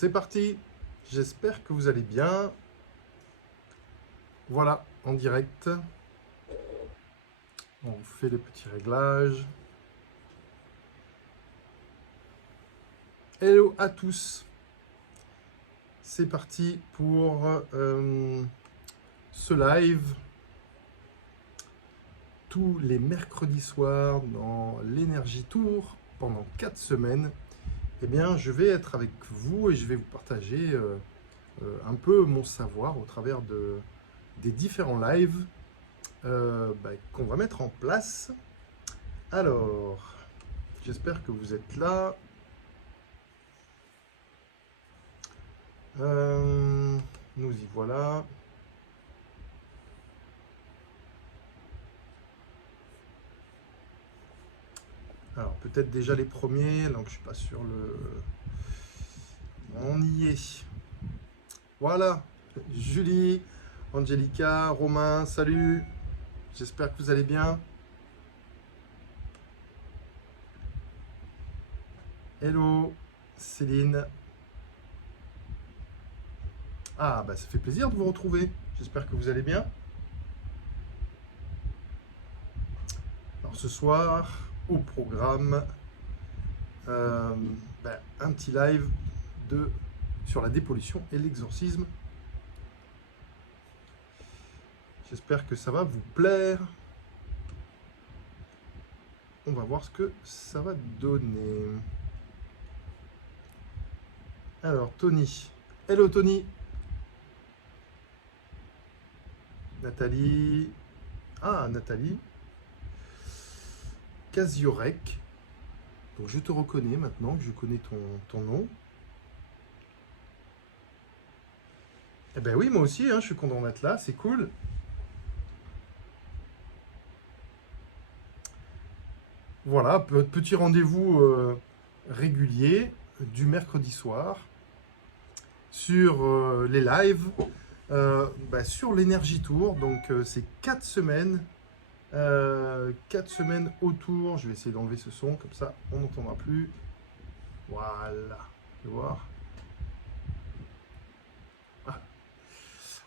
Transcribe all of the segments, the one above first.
C'est parti, j'espère que vous allez bien. Voilà, en direct. On fait les petits réglages. Hello à tous. C'est parti pour ce live. Tous les mercredis soirs dans l'Energy Tour pendant 4 semaines. Eh bien, je vais être avec vous et je vais vous partager un peu mon savoir au travers des différents lives qu'on va mettre en place. Alors, j'espère que vous êtes là. Nous y voilà. Alors, peut-être déjà les premiers, donc je suis pas sur le... On y est. Voilà, Julie, Angelica, Romain, salut. J'espère que vous allez bien. Hello, Céline. Ah, bah ça fait plaisir de vous retrouver. J'espère que vous allez bien. Alors ce soir, au programme, un petit live sur la dépollution et l'exorcisme. J'espère que ça va vous plaire. On va voir ce que ça va donner. Alors, Tony. Hello, Tony. Nathalie. Ah, Nathalie. Casiorek. Donc, je te reconnais maintenant que je connais ton nom. Eh ben oui, moi aussi, hein, je suis content d'être là. C'est cool. Voilà, petit rendez-vous régulier du mercredi soir sur les lives, sur l'Energy Tour. Donc c'est 4 semaines, 4 semaines autour. Je vais essayer d'enlever ce son, comme ça on n'entendra plus. Voilà, je vais voir.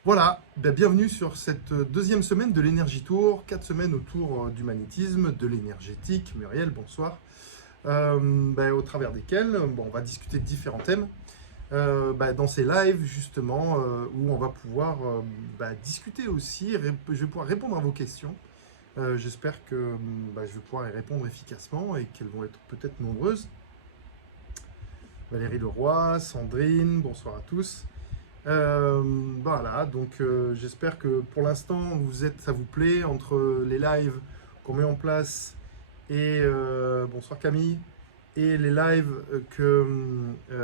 Voilà, bienvenue sur cette deuxième semaine de l'Energy Tour, 4 semaines autour du magnétisme, de l'énergétique. Muriel, bonsoir. Au travers desquels on va discuter de différents thèmes dans ces lives justement où on va pouvoir discuter aussi, je vais pouvoir répondre à vos questions. J'espère que je vais pouvoir y répondre efficacement et qu'elles vont être peut-être nombreuses. Valérie Leroy, Sandrine, bonsoir à tous. Voilà, donc j'espère que pour l'instant ça vous plaît entre les lives qu'on met en place et bonsoir Camille et les lives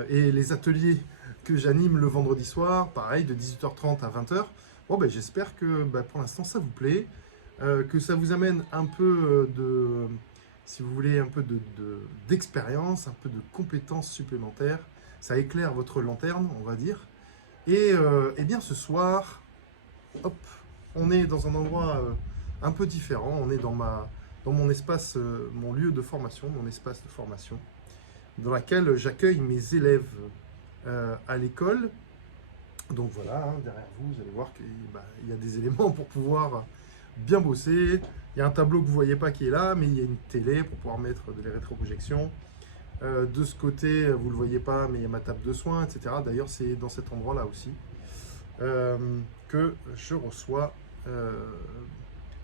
et les ateliers que j'anime le vendredi soir, pareil de 18h30 à 20h. Bon, j'espère que pour l'instant ça vous plaît, que ça vous amène un peu si vous voulez, un peu d'expérience, un peu de compétences supplémentaires. Ça éclaire votre lanterne, on va dire. Et bien ce soir, hop, on est dans un endroit un peu différent. On est dans mon espace, mon lieu de formation, mon espace de formation, dans laquelle j'accueille mes élèves à l'école. Donc voilà, hein, derrière vous, vous allez voir qu'il y a des éléments pour pouvoir bien bosser. Il y a un tableau que vous ne voyez pas qui est là, mais il y a une télé pour pouvoir mettre des rétroprojections. De ce côté, vous ne le voyez pas, mais il y a ma table de soins, etc. D'ailleurs, c'est dans cet endroit-là aussi que je reçois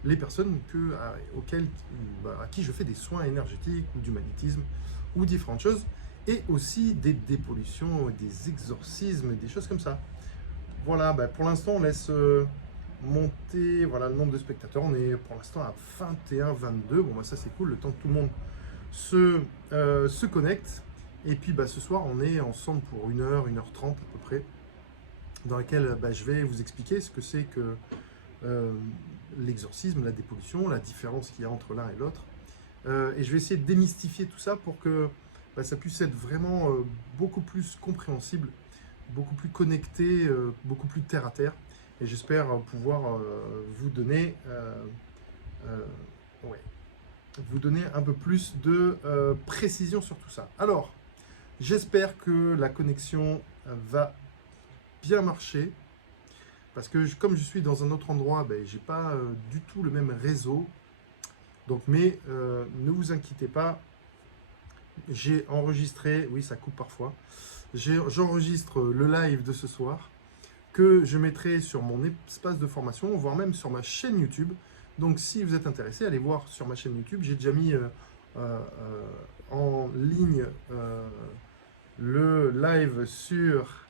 les personnes à qui je fais des soins énergétiques ou du magnétisme ou différentes choses, et aussi des dépollutions, des exorcismes, des choses comme ça. Voilà, pour l'instant, on laisse monter le nombre de spectateurs. On est pour l'instant à 21, 22. Bon, ça c'est cool, le temps que tout le monde se connecte. Et puis ce soir, on est ensemble pour 1h, 1h30 à peu près, dans laquelle je vais vous expliquer ce que c'est que l'exorcisme, la dépollution, la différence qu'il y a entre l'un et l'autre. Et je vais essayer de démystifier tout ça pour que ça puisse être vraiment beaucoup plus compréhensible, beaucoup plus connecté, beaucoup plus terre à terre. Et j'espère pouvoir vous donner un peu plus de précision sur tout ça. Alors, J'espère que la connexion va bien marcher. Parce que comme je suis dans un autre endroit, ben, j'ai pas du tout le même réseau. Donc, mais ne vous inquiétez pas, j'ai enregistré, oui ça coupe parfois, j'enregistre le live de ce soir que je mettrai sur mon espace de formation, voire même sur ma chaîne YouTube. Donc si vous êtes intéressé, allez voir sur ma chaîne YouTube. J'ai déjà mis en ligne le live sur...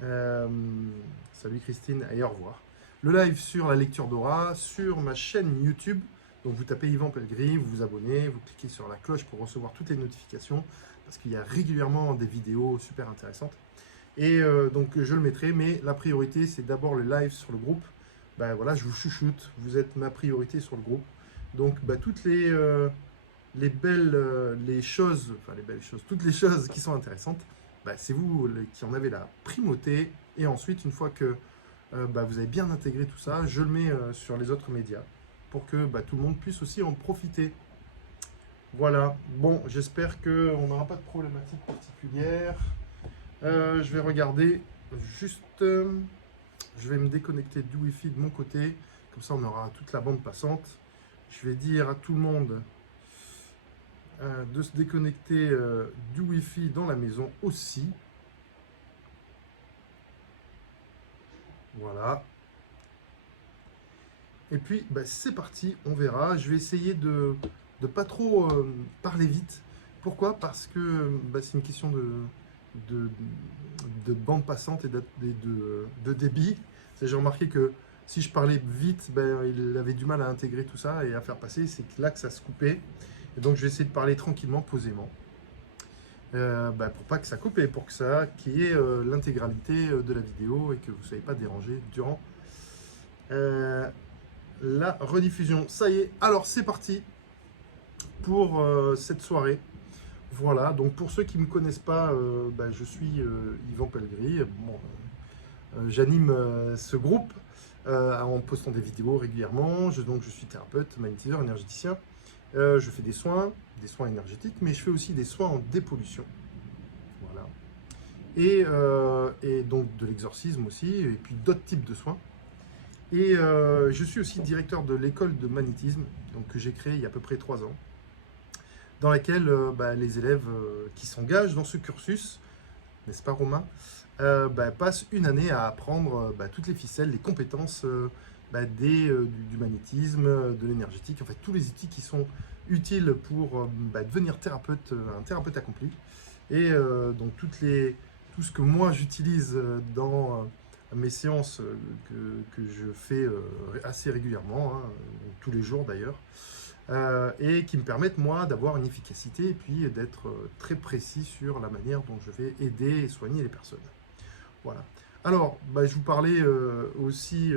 salut Christine, et au revoir. Le live sur la lecture d'aura, sur ma chaîne YouTube. Donc vous tapez Yvan Pellegris, vous vous abonnez, vous cliquez sur la cloche pour recevoir toutes les notifications, parce qu'il y a régulièrement des vidéos super intéressantes. Et donc je le mettrai, mais la priorité c'est d'abord le live sur le groupe. Ben voilà, je vous chouchoute, vous êtes ma priorité sur le groupe. Donc toutes les belles choses, enfin les belles choses, toutes les choses qui sont intéressantes, c'est vous qui en avez la primauté. Et ensuite, une fois que vous avez bien intégré tout ça, je le mets sur les autres médias pour que tout le monde puisse aussi en profiter. Voilà, bon, j'espère qu'on n'aura pas de problématique particulière. Je vais regarder, juste, je vais me déconnecter du Wi-Fi de mon côté, comme ça on aura toute la bande passante. Je vais dire à tout le monde de se déconnecter du Wi-Fi dans la maison aussi. Voilà. Et puis, c'est parti, on verra. Je vais essayer de pas trop parler vite. Pourquoi? Parce que c'est une question de bande passante et de débit. J'ai remarqué que si je parlais vite, il avait du mal à intégrer tout ça et à faire passer. C'est là que ça se coupait. Et donc, je vais essayer de parler tranquillement, posément. Pour pas que ça coupe et pour que ça qu'il y ait l'intégralité de la vidéo et que vous ne soyez pas dérangé durant la rediffusion. Ça y est, alors c'est parti pour cette soirée. Voilà, donc pour ceux qui ne me connaissent pas, je suis Yvan Pellegris. Bon, j'anime ce groupe en postant des vidéos régulièrement. Donc je suis thérapeute, magnétiseur, énergéticien. Je fais des soins énergétiques, mais je fais aussi des soins en dépollution. Voilà. Et donc de l'exorcisme aussi, et puis d'autres types de soins. Et je suis aussi directeur de l'école de magnétisme, donc, que j'ai créée il y a à peu près 3 ans, dans laquelle les élèves qui s'engagent dans ce cursus, n'est-ce pas Romain, passent une année à apprendre toutes les ficelles, les compétences du magnétisme, de l'énergétique, en fait tous les outils qui sont utiles pour devenir thérapeute, un thérapeute accompli. Et donc tout ce que moi j'utilise dans mes séances que je fais assez régulièrement, hein, tous les jours d'ailleurs, et qui me permettent moi d'avoir une efficacité et puis d'être très précis sur la manière dont je vais aider et soigner les personnes. Voilà. Alors, je vous parlais aussi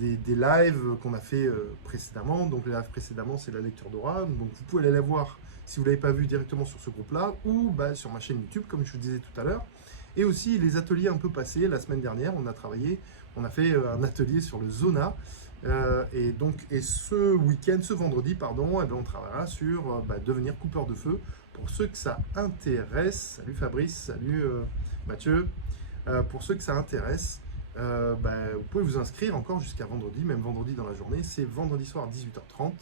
des lives qu'on a fait précédemment. Donc les lives précédemment, c'est la lecture d'aura. Donc vous pouvez aller la voir si vous ne l'avez pas vu directement sur ce groupe-là ou sur ma chaîne YouTube, comme je vous disais tout à l'heure. Et aussi les ateliers un peu passés. La semaine dernière, on a fait un atelier sur le zona. Et ce week-end, ce vendredi, pardon, on travaillera sur devenir coupeur de feu. Pour ceux que ça intéresse, salut Fabrice, salut Mathieu, pour ceux que ça intéresse, vous pouvez vous inscrire encore jusqu'à vendredi, même vendredi dans la journée, c'est vendredi soir 18h30.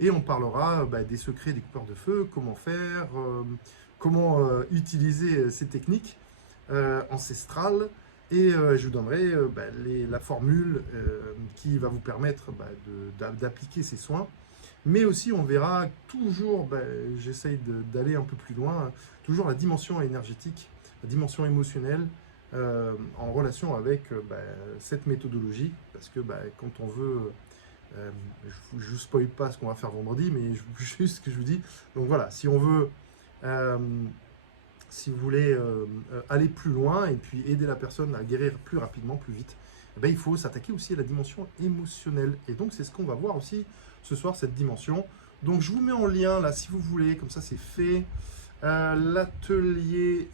Et on parlera des secrets des coupeurs de feu, comment faire, comment utiliser ces techniques ancestrales. Et je vous donnerai la formule qui va vous permettre d'appliquer ces soins. Mais aussi, on verra toujours, j'essaye d'aller un peu plus loin, toujours la dimension énergétique, la dimension émotionnelle en relation avec cette méthodologie. Parce que quand on veut, je ne vous spoil pas ce qu'on va faire vendredi, mais juste ce que je vous dis. Donc voilà, si on veut... si vous voulez aller plus loin et puis aider la personne à guérir plus rapidement, plus vite, il faut s'attaquer aussi à la dimension émotionnelle. Et donc, c'est ce qu'on va voir aussi ce soir, cette dimension. Donc, je vous mets en lien, là, si vous voulez, comme ça, c'est fait. L'atelier,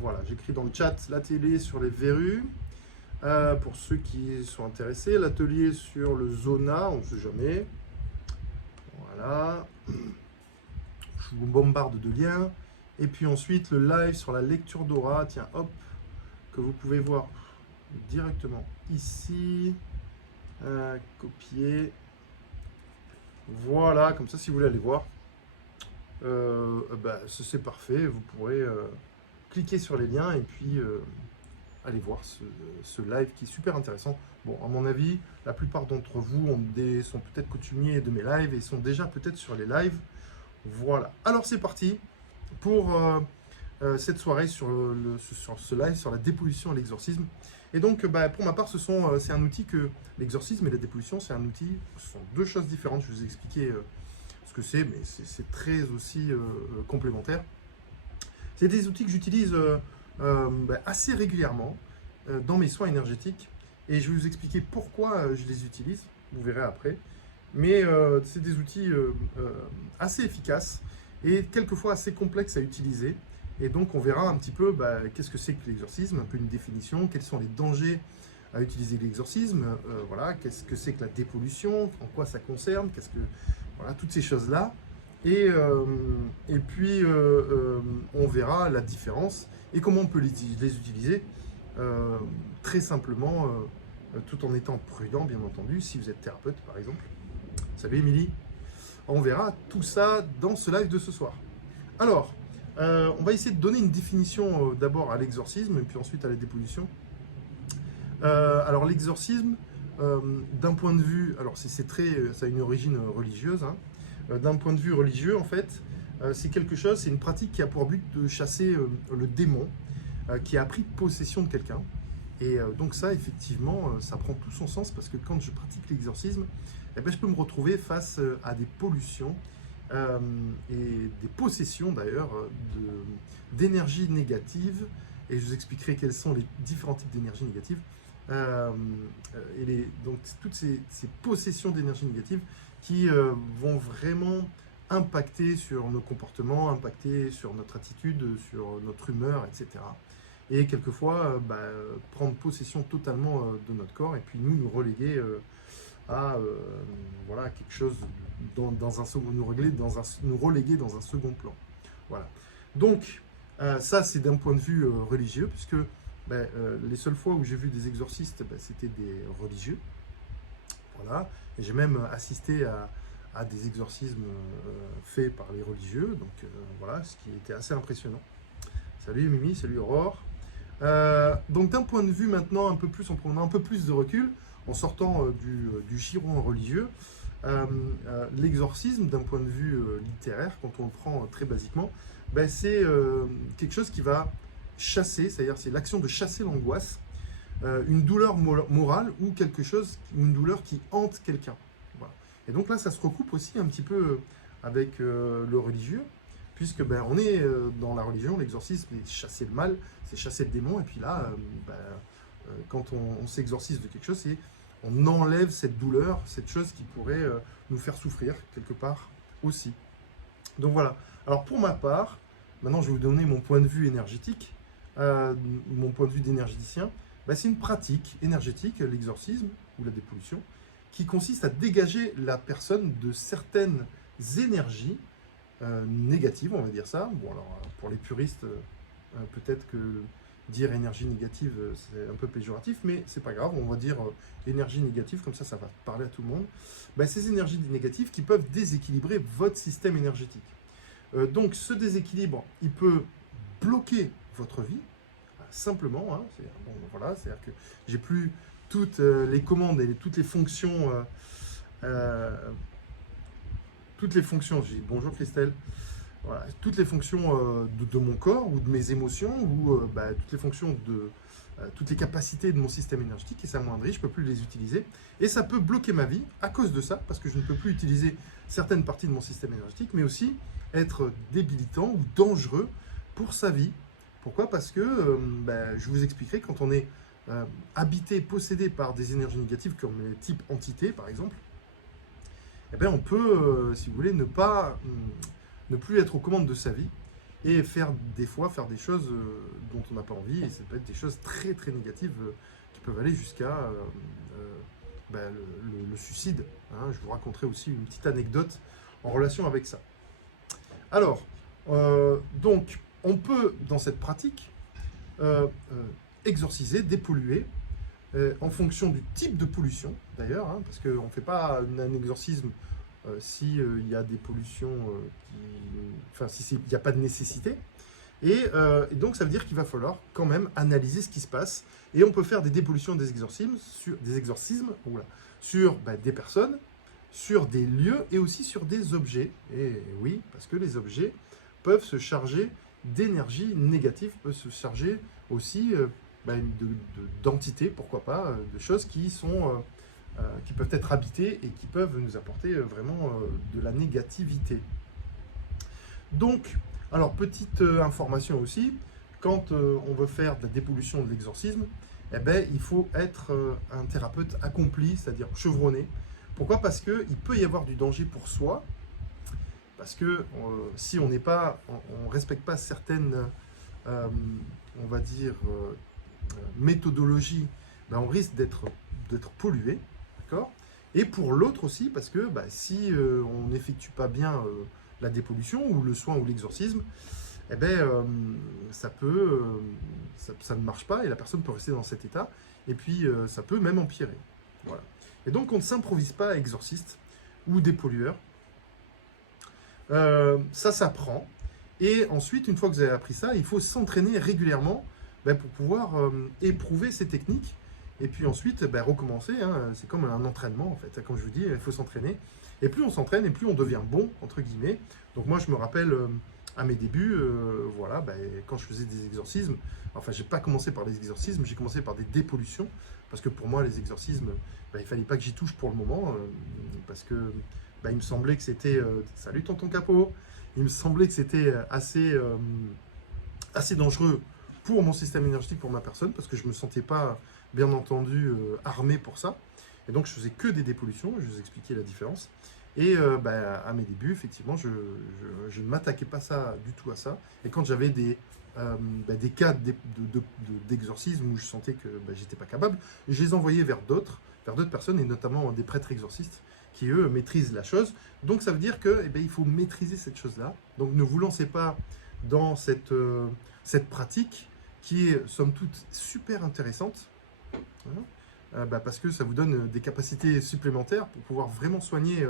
voilà, j'écris dans le chat, l'atelier sur les verrues, pour ceux qui sont intéressés. L'atelier sur le zona, on ne sait jamais. Voilà. Je vous bombarde de liens. Et puis ensuite, le live sur la lecture d'aura, tiens, hop, que vous pouvez voir directement ici. Copier. Voilà, comme ça, si vous voulez aller voir, c'est parfait. Vous pourrez cliquer sur les liens et puis aller voir ce live qui est super intéressant. Bon, à mon avis, la plupart d'entre vous sont peut-être coutumiers de mes lives et sont déjà peut-être sur les lives. Voilà. Alors, c'est parti pour cette soirée sur ce live sur la dépollution et l'exorcisme. Et donc, pour ma part, c'est un outil que l'exorcisme et la dépollution, c'est un outil, ce sont deux choses différentes. Je vais vous expliquer ce que c'est, mais c'est très aussi complémentaire. C'est des outils que j'utilise assez régulièrement dans mes soins énergétiques. Et je vais vous expliquer pourquoi je les utilise, vous verrez après. Mais c'est des outils assez efficaces et quelquefois assez complexes à utiliser. Et donc on verra un petit peu qu'est-ce que c'est que l'exorcisme, un peu une définition, quels sont les dangers à utiliser l'exorcisme, voilà, qu'est-ce que c'est que la dépollution, en quoi ça concerne, voilà, toutes ces choses-là. Et puis on verra la différence et comment on peut les utiliser très simplement, tout en étant prudent, bien entendu, si vous êtes thérapeute par exemple. Salut Émilie. On verra tout ça dans ce live de ce soir. Alors, on va essayer de donner une définition d'abord à l'exorcisme et puis ensuite à la dépollution. Alors l'exorcisme, d'un point de vue, alors ça a une origine religieuse, hein. D'un point de vue religieux en fait, c'est quelque chose, c'est une pratique qui a pour but de chasser le démon qui a pris possession de quelqu'un. Et donc ça, effectivement, ça prend tout son sens parce que quand je pratique l'exorcisme, je peux me retrouver face à des pollutions et des possessions d'ailleurs d'énergie négative. Et je vous expliquerai quels sont les différents types d'énergie négative. Donc toutes ces possessions d'énergie négative qui vont vraiment impacter sur nos comportements, impacter sur notre attitude, sur notre humeur, etc. Et quelquefois prendre possession totalement de notre corps et puis nous reléguer à voilà, quelque chose dans un second, nous reléguer dans un second plan. Voilà. Donc ça c'est d'un point de vue religieux, puisque les seules fois où j'ai vu des exorcistes, c'était des religieux. Voilà. Et j'ai même assisté à des exorcismes faits par les religieux, donc voilà, ce qui était assez impressionnant. Salut Mimi, salut Aurore. Donc d'un point de vue maintenant, en prenant un peu plus de recul, en sortant du giron religieux, l'exorcisme d'un point de vue littéraire, quand on le prend très basiquement, c'est quelque chose qui va chasser, c'est-à-dire c'est l'action de chasser l'angoisse, une douleur morale ou une douleur qui hante quelqu'un. Voilà. Et donc là, ça se recoupe aussi un petit peu avec le religieux, puisque on est dans la religion, l'exorcisme, c'est chasser le mal, c'est chasser le démon, et puis là, quand on s'exorcise de quelque chose, on enlève cette douleur, cette chose qui pourrait nous faire souffrir quelque part aussi. Donc voilà. Alors pour ma part, maintenant je vais vous donner mon point de vue énergétique, mon point de vue d'énergéticien. C'est une pratique énergétique, l'exorcisme ou la dépollution, qui consiste à dégager la personne de certaines énergies négatives, on va dire ça. Bon alors pour les puristes, peut-être que dire énergie négative, c'est un peu péjoratif, mais c'est pas grave, on va dire énergie négative, comme ça va parler à tout le monde. Ces énergies négatives qui peuvent déséquilibrer votre système énergétique. Donc ce déséquilibre, il peut bloquer votre vie, simplement, hein, voilà, c'est-à-dire que j'ai plus toutes les commandes et toutes les fonctions, je dis bonjour Christelle, voilà, toutes les fonctions de mon corps ou de mes émotions ou toutes les fonctions toutes les capacités de mon système énergétique qui s'amoindrissent, je ne peux plus les utiliser et ça peut bloquer ma vie à cause de ça parce que je ne peux plus utiliser certaines parties de mon système énergétique, mais aussi être débilitant ou dangereux pour sa vie. Pourquoi? Parce que je vous expliquerai, quand on est habité, possédé par des énergies négatives comme les types entités par exemple, on peut, si vous voulez, ne plus être aux commandes de sa vie et des fois faire des choses dont on n'a pas envie, et ça peut être des choses très très négatives qui peuvent aller jusqu'à le suicide. Hein. Je vous raconterai aussi une petite anecdote en relation avec ça. Alors, donc, on peut, dans cette pratique, exorciser, dépolluer, en fonction du type de pollution, d'ailleurs, hein, parce qu'on ne fait pas un exorcisme s'il y a des pollutions, enfin, s'il n'y a pas de nécessité. Et donc, ça veut dire qu'il va falloir quand même analyser ce qui se passe. Et on peut faire des dépollutions, des exorcismes sur des personnes, sur des lieux et aussi sur des objets. Et oui, parce que les objets peuvent se charger d'énergie négative, peuvent se charger aussi d'entités, pourquoi pas, de choses qui peuvent être habitées et qui peuvent nous apporter vraiment de la négativité. Donc, alors petite information aussi, quand on veut faire de la dépollution, de l'exorcisme, eh ben, il faut être un thérapeute accompli, c'est-à-dire chevronné. Pourquoi? Parce qu'il peut y avoir du danger pour soi, parce que si on ne respecte pas certaines, on va dire, méthodologies, ben, on risque d'être pollué, d'accord? Et pour l'autre aussi, parce que si on n'effectue pas bien la dépollution ou le soin ou l'exorcisme, eh ben, ça ne marche pas et la personne peut rester dans cet état et puis ça peut même empirer. Voilà. Et donc on ne s'improvise pas exorciste ou dépollueur. Ça s'apprend. Et ensuite, une fois que vous avez appris ça, il faut s'entraîner régulièrement pour pouvoir éprouver ces techniques. Et puis ensuite, recommencer. Hein, c'est comme un entraînement, en fait. Comme je vous dis, il faut s'entraîner. Et plus on s'entraîne, et plus on devient bon, entre guillemets. Donc moi, je me rappelle à mes débuts, quand je faisais des exorcismes, enfin, j'ai pas commencé par les exorcismes, j'ai commencé par des dépollutions. Parce que pour moi, les exorcismes, il fallait pas que j'y touche pour le moment. Parce que il me semblait que c'était... salut tonton Capot. Il me semblait que c'était assez dangereux pour mon système énergétique, pour ma personne, parce que je ne me sentais pas, bien entendu, armé pour ça. Et donc, je faisais que des dépollutions, je vous expliquais la différence. Et à mes débuts, effectivement, je ne m'attaquais pas du tout à ça. Et quand j'avais des cas d'exorcisme où je sentais que j'étais pas capable, je les envoyais vers d'autres personnes, et notamment des prêtres exorcistes, qui eux maîtrisent la chose. Donc ça veut dire que il faut maîtriser cette chose-là. Donc ne vous lancez pas dans cette pratique qui est somme toute super intéressante, hein, parce que ça vous donne des capacités supplémentaires pour pouvoir vraiment soigner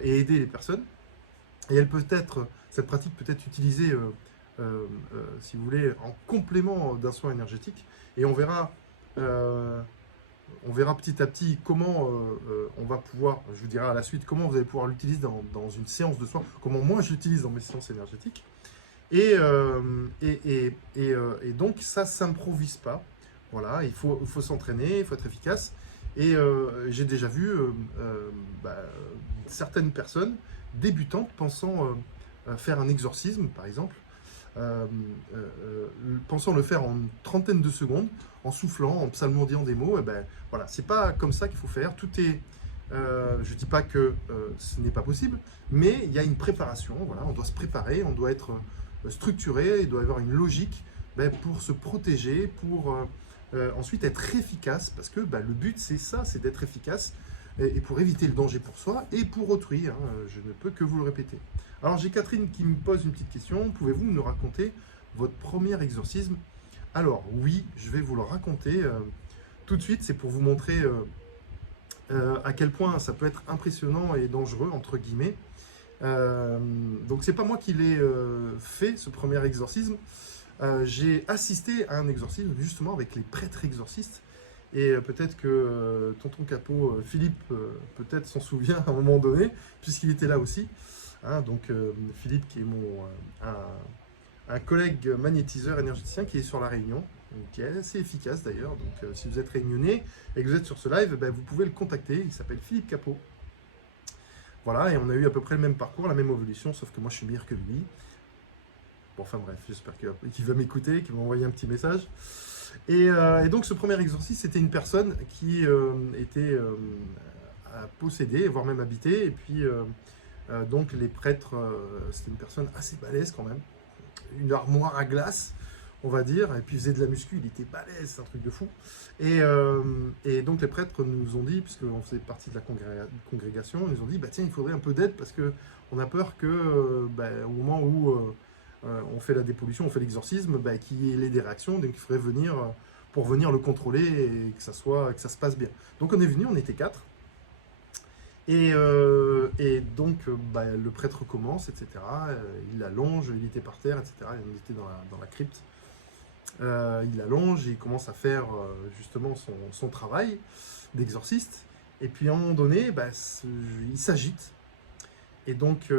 et aider les personnes. Et cette pratique peut être utilisée, si vous voulez, en complément d'un soin énergétique. Et on verra petit à petit comment on va pouvoir, je vous dirai à la suite, comment vous allez pouvoir l'utiliser dans une séance de soin, comment moi je l'utilise dans mes séances énergétiques. Et donc ça ne s'improvise pas. Voilà, il faut s'entraîner, il faut être efficace. Et j'ai déjà vu certaines personnes débutantes pensant faire un exorcisme, par exemple, pensant le faire en une trentaine de secondes, en soufflant, en psalmodiant des mots. Et voilà, c'est pas comme ça qu'il faut faire. Tout est, je dis pas que ce n'est pas possible, mais il y a une préparation. Voilà, on doit se préparer, on doit être structuré, il doit y avoir une logique pour se protéger, pour ensuite être efficace, parce que le but c'est ça, c'est d'être efficace et pour éviter le danger pour soi et pour autrui. Hein, je ne peux que vous le répéter. Alors j'ai Catherine qui me pose une petite question. Pouvez-vous nous raconter votre premier exorcisme? Alors oui, je vais vous le raconter tout de suite. C'est pour vous montrer à quel point ça peut être impressionnant et dangereux, entre guillemets. Donc c'est pas moi qui l'ai fait, ce premier exorcisme. J'ai assisté à un exorcisme justement avec les prêtres exorcistes. Et peut-être que tonton Capot, Philippe, peut-être s'en souvient à un moment donné, puisqu'il était là aussi. Hein, donc Philippe qui est un collègue magnétiseur énergéticien qui est sur la Réunion, qui est assez efficace d'ailleurs. Donc si vous êtes réunionnais et que vous êtes sur ce live, vous pouvez le contacter. Il s'appelle Philippe Capot. Voilà, et on a eu à peu près le même parcours, la même évolution, sauf que moi je suis meilleur que lui. Bon, enfin bref, j'espère qu'il va m'écouter, qu'il va m'envoyer un petit message. Et donc ce premier exorcisme, c'était une personne qui était possédée, voire même habitée. Et puis donc les prêtres, c'était une personne assez balèze quand même. Une armoire à glace, on va dire. Et puis il faisait de la muscu, il était balèze, c'est un truc de fou. Et donc les prêtres nous ont dit, puisqu'on faisait partie de la congrégation, ils nous ont dit, tiens, il faudrait un peu d'aide parce que On a peur que au moment où on fait la dépollution, on fait l'exorcisme, qu'il y ait des réactions, donc il faudrait venir pour venir le contrôler et que ça se passe bien. Donc on est venu, on était 4. Et donc, le prêtre commence, etc. Il allonge, il était par terre, etc. On était dans la crypte. Il allonge, il commence à faire justement son travail d'exorciste. Et puis à un moment donné, il s'agite. Et donc,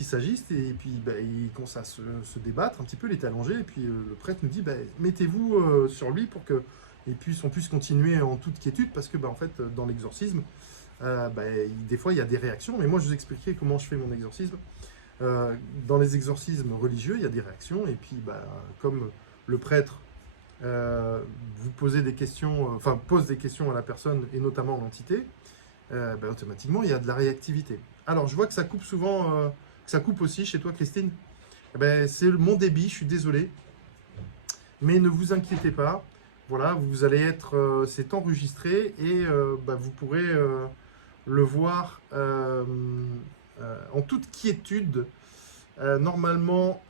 il s'agite et puis il commence à se débattre un petit peu, il est allongé. Et puis le prêtre nous dit, mettez-vous sur lui pour que on puisse continuer en toute quiétude, parce que en fait, dans l'exorcisme, des fois il y a des réactions. Mais moi je vous expliquerai comment je fais mon exorcisme. Dans les exorcismes religieux, il y a des réactions, et puis comme le prêtre vous posez des questions, pose des questions à la personne, et notamment à l'entité, automatiquement il y a de la réactivité. Alors je vois que ça coupe souvent, que ça coupe aussi chez toi, Christine. C'est mon débit, je suis désolé, mais ne vous inquiétez pas. Voilà, vous allez être, c'est enregistré, et vous pourrez le voir en toute quiétude. Normalement,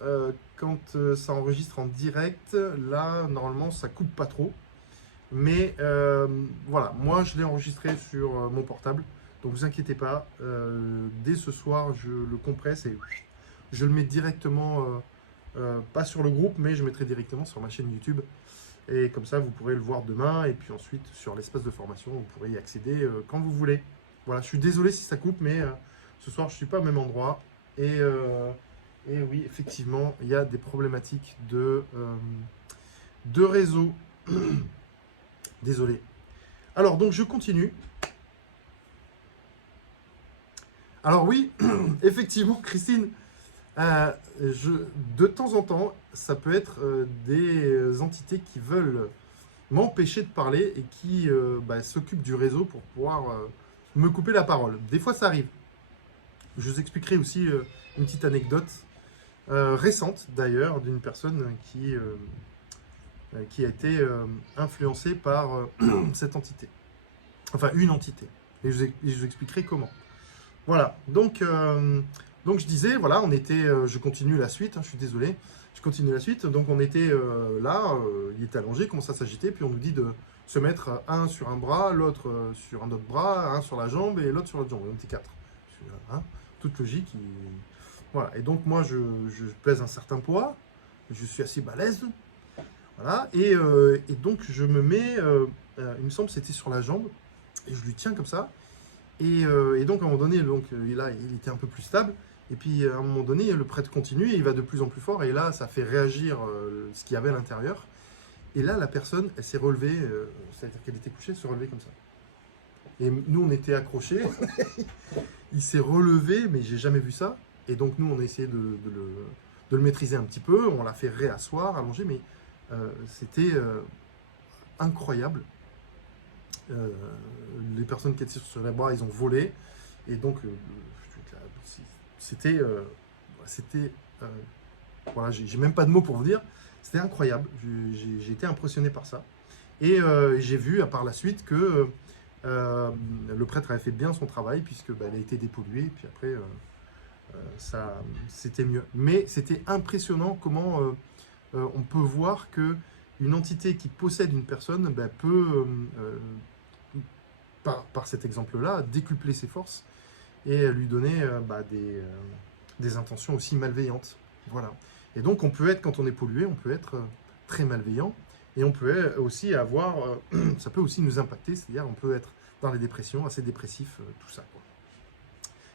quand ça enregistre en direct, là, normalement, ça coupe pas trop. Mais voilà, moi, je l'ai enregistré sur mon portable. Donc, vous inquiétez pas. Dès ce soir, je le compresse et je le mets directement, pas sur le groupe, mais je mettrai directement sur ma chaîne YouTube. Et comme ça, vous pourrez le voir demain. Et puis ensuite, sur l'espace de formation, vous pourrez y accéder quand vous voulez. Voilà, je suis désolé si ça coupe, mais ce soir, je ne suis pas au même endroit. Et oui, effectivement, il y a des problématiques de réseau. Désolé. Alors, donc, je continue. Alors oui, effectivement, Christine, de temps en temps, ça peut être des entités qui veulent m'empêcher de parler et qui s'occupent du réseau pour pouvoir me couper la parole. Des fois, ça arrive. Je vous expliquerai aussi une petite anecdote récente, d'ailleurs, d'une personne qui a été influencée par cette entité. Enfin, une entité. Et je vous expliquerai comment. Voilà, donc je disais, voilà, je continue la suite, je suis désolé, je continue la suite. Donc on était là, il était allongé, il commence à s'agiter, puis on nous dit de se mettre un sur un bras, l'autre sur un autre bras, un sur la jambe et l'autre sur l'autre jambe. On était 4. Toute logique. Voilà, et donc moi je pèse un certain poids, je suis assez balèze, voilà, et donc je me mets, il me semble que c'était sur la jambe, et je lui tiens comme ça. Et donc à un moment donné, là, il était un peu plus stable. Et puis à un moment donné, le prêtre continue et il va de plus en plus fort. Et là, ça fait réagir ce qu'il y avait à l'intérieur. Et là, la personne, elle s'est relevée, c'est-à-dire qu'elle était couchée, elle se relevait comme ça. Et nous, on était accrochés. Il s'est relevé, mais j'ai jamais vu ça. Et donc nous, on a essayé de le maîtriser un petit peu. On l'a fait réasseoir, allonger, mais c'était incroyable. Les personnes qui étaient sur les bras, ils ont volé, et donc c'était voilà, j'ai même pas de mots pour vous dire, c'était incroyable. J'ai été impressionné par ça, et j'ai vu par la suite que le prêtre avait fait bien son travail, puisque elle a été dépolluée, et puis après ça c'était mieux. Mais c'était impressionnant comment on peut voir que une entité qui possède une personne peut par cet exemple-là, décupler ses forces et lui donner des intentions aussi malveillantes. Voilà. Et donc, on peut être, quand on est pollué, on peut être très malveillant, et on peut aussi avoir, ça peut aussi nous impacter, c'est-à-dire on peut être dans les dépressions, assez dépressif, tout ça, quoi.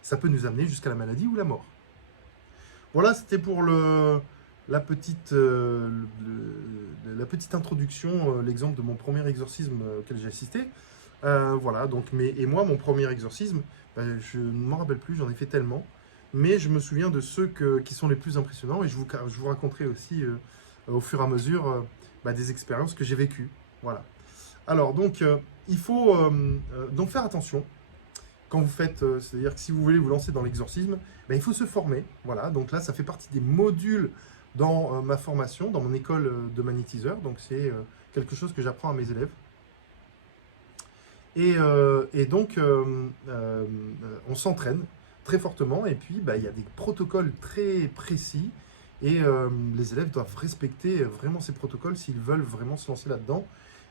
Ça peut nous amener jusqu'à la maladie ou la mort. Voilà, c'était pour la petite introduction, l'exemple de mon premier exorcisme auquel j'ai assisté. Voilà, donc, et moi, mon premier exorcisme, je ne m'en rappelle plus, j'en ai fait tellement, mais je me souviens de ceux qui sont les plus impressionnants, et je vous raconterai aussi au fur et à mesure des expériences que j'ai vécues. Voilà. Alors, donc, il faut donc faire attention quand vous faites, c'est-à-dire que si vous voulez vous lancer dans l'exorcisme, il faut se former. Voilà, donc là, ça fait partie des modules dans ma formation, dans mon école de magnétiseur, donc c'est quelque chose que j'apprends à mes élèves. Et donc, on s'entraîne très fortement. Et puis, il y a des protocoles très précis. Et les élèves doivent respecter vraiment ces protocoles s'ils veulent vraiment se lancer là-dedans.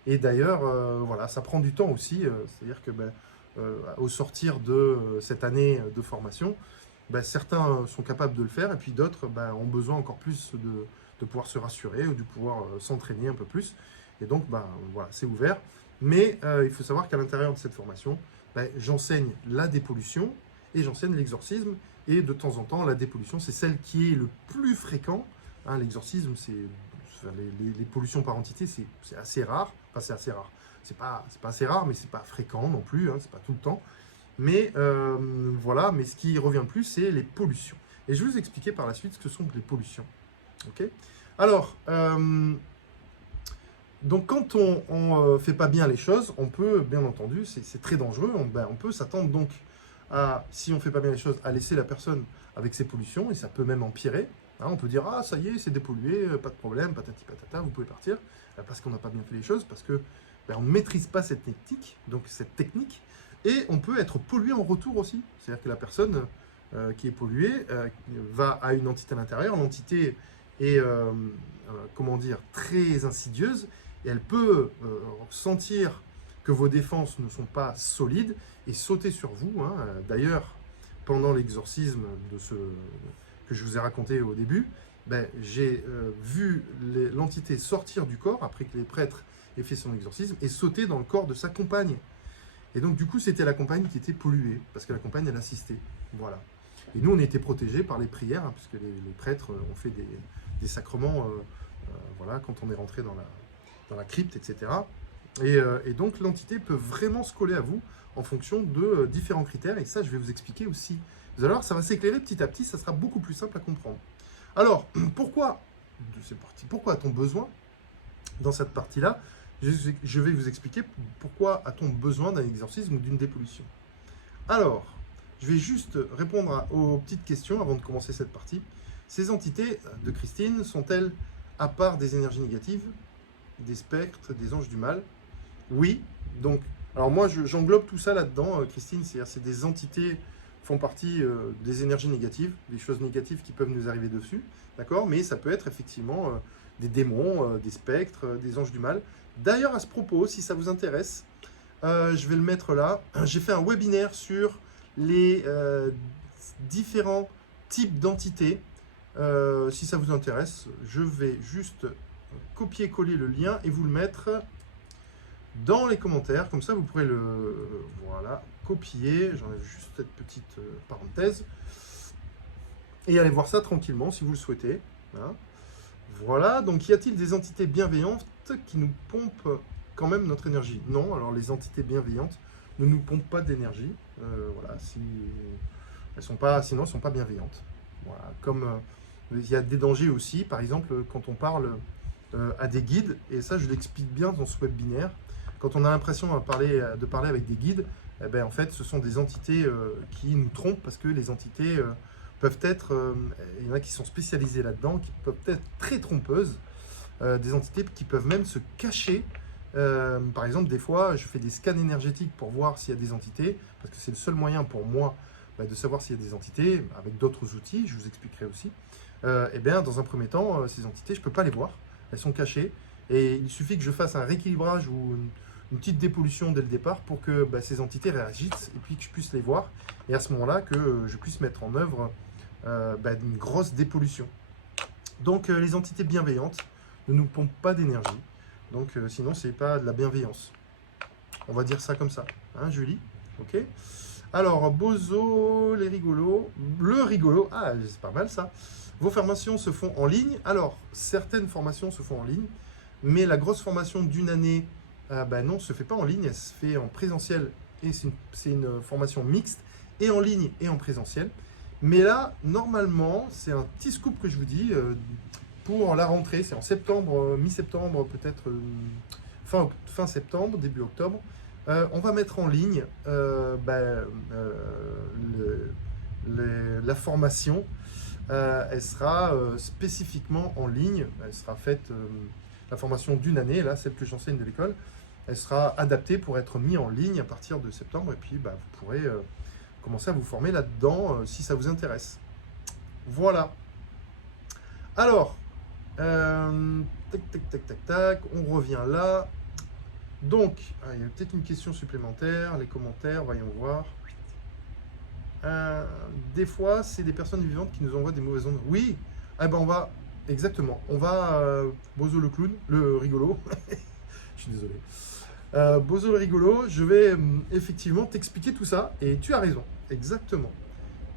Et d'ailleurs, voilà, ça prend du temps aussi. C'est-à-dire que au sortir de cette année de formation, certains sont capables de le faire et puis d'autres ont besoin encore plus de pouvoir se rassurer ou de pouvoir s'entraîner un peu plus. Et donc, voilà, c'est ouvert. Mais il faut savoir qu'à l'intérieur de cette formation, j'enseigne la dépollution et j'enseigne l'exorcisme. Et de temps en temps, la dépollution, c'est celle qui est le plus fréquent. Hein, l'exorcisme, les pollutions par entité, c'est assez rare. Enfin, c'est assez rare. C'est pas assez rare, mais c'est pas fréquent non plus. Hein, c'est pas tout le temps. Mais voilà, mais ce qui revient le plus, c'est les pollutions. Et je vais vous expliquer par la suite ce que sont les pollutions. Ok ? Alors, donc quand on fait pas bien les choses, on peut, bien entendu, c'est très dangereux, on peut s'attendre donc à, si on fait pas bien les choses, à laisser la personne avec ses pollutions, et ça peut même empirer. Hein, on peut dire, ah ça y est, c'est dépollué, pas de problème, patati patata, vous pouvez partir, parce qu'on n'a pas bien fait les choses, parce que on ne maîtrise pas cette technique, et on peut être pollué en retour aussi. C'est-à-dire que la personne qui est polluée a une entité à l'intérieur, l'entité est, comment dire, très insidieuse, et elle peut sentir que vos défenses ne sont pas solides et sauter sur vous. Hein. D'ailleurs, pendant l'exorcisme que je vous ai raconté au début, j'ai vu l'entité sortir du corps après que les prêtres aient fait son exorcisme et sauter dans le corps de sa compagne. Et donc du coup, c'était la compagne qui était polluée, parce que la compagne, elle assistait. Voilà. Et nous, on était protégés par les prières, hein, puisque les prêtres ont fait des sacrements voilà, quand on est rentré dans la crypte, etc. Et donc l'entité peut vraiment se coller à vous en fonction de différents critères, et ça je vais vous expliquer aussi. Vous allez voir, ça va s'éclairer petit à petit, ça sera beaucoup plus simple à comprendre. Alors, pourquoi a-t-on besoin dans cette partie-là? Je vais vous expliquer pourquoi a-t-on besoin d'un exorcisme ou d'une dépollution. Alors, je vais juste répondre aux petites questions avant de commencer cette partie. Ces entités de Christine sont-elles à part des énergies négatives, des spectres, des anges du mal? Oui, donc, alors moi j'englobe tout ça là-dedans, Christine, c'est des entités font partie des énergies négatives, des choses négatives qui peuvent nous arriver dessus, d'accord? Mais ça peut être effectivement des démons, des spectres, des anges du mal. D'ailleurs, à ce propos, si ça vous intéresse, je vais le mettre là. J'ai fait un webinaire sur les différents types d'entités. Si ça vous intéresse, je vais juste copier-coller le lien et vous le mettre dans les commentaires. Comme ça, vous pourrez voilà, copier. J'enlève juste cette petite parenthèse. Et allez voir ça tranquillement si vous le souhaitez. Hein. Voilà, donc y a-t-il des entités bienveillantes qui nous pompent quand même notre énergie? Non, alors les entités bienveillantes ne nous pompent pas d'énergie. Voilà, sinon elles ne sont pas bienveillantes. Voilà, comme il y a des dangers aussi, par exemple, quand on parle à des guides, et ça je l'explique bien dans ce webinaire, quand on a l'impression de parler avec des guides, en fait ce sont des entités qui nous trompent, parce que les entités peuvent être, il y en a qui sont spécialisées là-dedans, qui peuvent être très trompeuses, des entités qui peuvent même se cacher. Par exemple, des fois, je fais des scans énergétiques pour voir s'il y a des entités, parce que c'est le seul moyen pour moi de savoir s'il y a des entités, avec d'autres outils, je vous expliquerai aussi. Dans un premier temps, ces entités, je ne peux pas les voir, elles sont cachées, et il suffit que je fasse un rééquilibrage ou une petite dépollution dès le départ pour que ces entités réagissent, et puis que je puisse les voir, et à ce moment-là, que je puisse mettre en œuvre une grosse dépollution. Donc, les entités bienveillantes ne nous pompent pas d'énergie, donc sinon, ce n'est pas de la bienveillance. On va dire ça comme ça, hein, Julie? Ok. Alors, Bozo, le rigolo, ah, c'est pas mal ça. Vos formations se font en ligne. Alors, certaines formations se font en ligne, mais la grosse formation d'une année, non, se fait pas en ligne, elle se fait en présentiel, et c'est une formation mixte, et en ligne et en présentiel. Mais là, normalement, c'est un petit scoop que je vous dis, pour la rentrée, c'est en septembre, mi-septembre, peut-être fin septembre, début octobre. On va mettre en ligne la formation. Elle sera spécifiquement en ligne. Elle sera faite, la formation d'une année, là, celle que j'enseigne de l'école. elle sera adaptée pour être mise en ligne à partir de septembre. Et puis, vous pourrez commencer à vous former là-dedans si ça vous intéresse. Voilà. Alors, tac, tac, tac, tac, tac, on revient là. Donc, il y a peut-être une question supplémentaire, les commentaires, voyons voir. Des fois, c'est des personnes vivantes qui nous envoient des mauvaises ondes. Oui, on va, exactement, on va, Bozo le clown, le rigolo, je suis désolé. Bozo le rigolo, je vais effectivement t'expliquer tout ça, et tu as raison, exactement.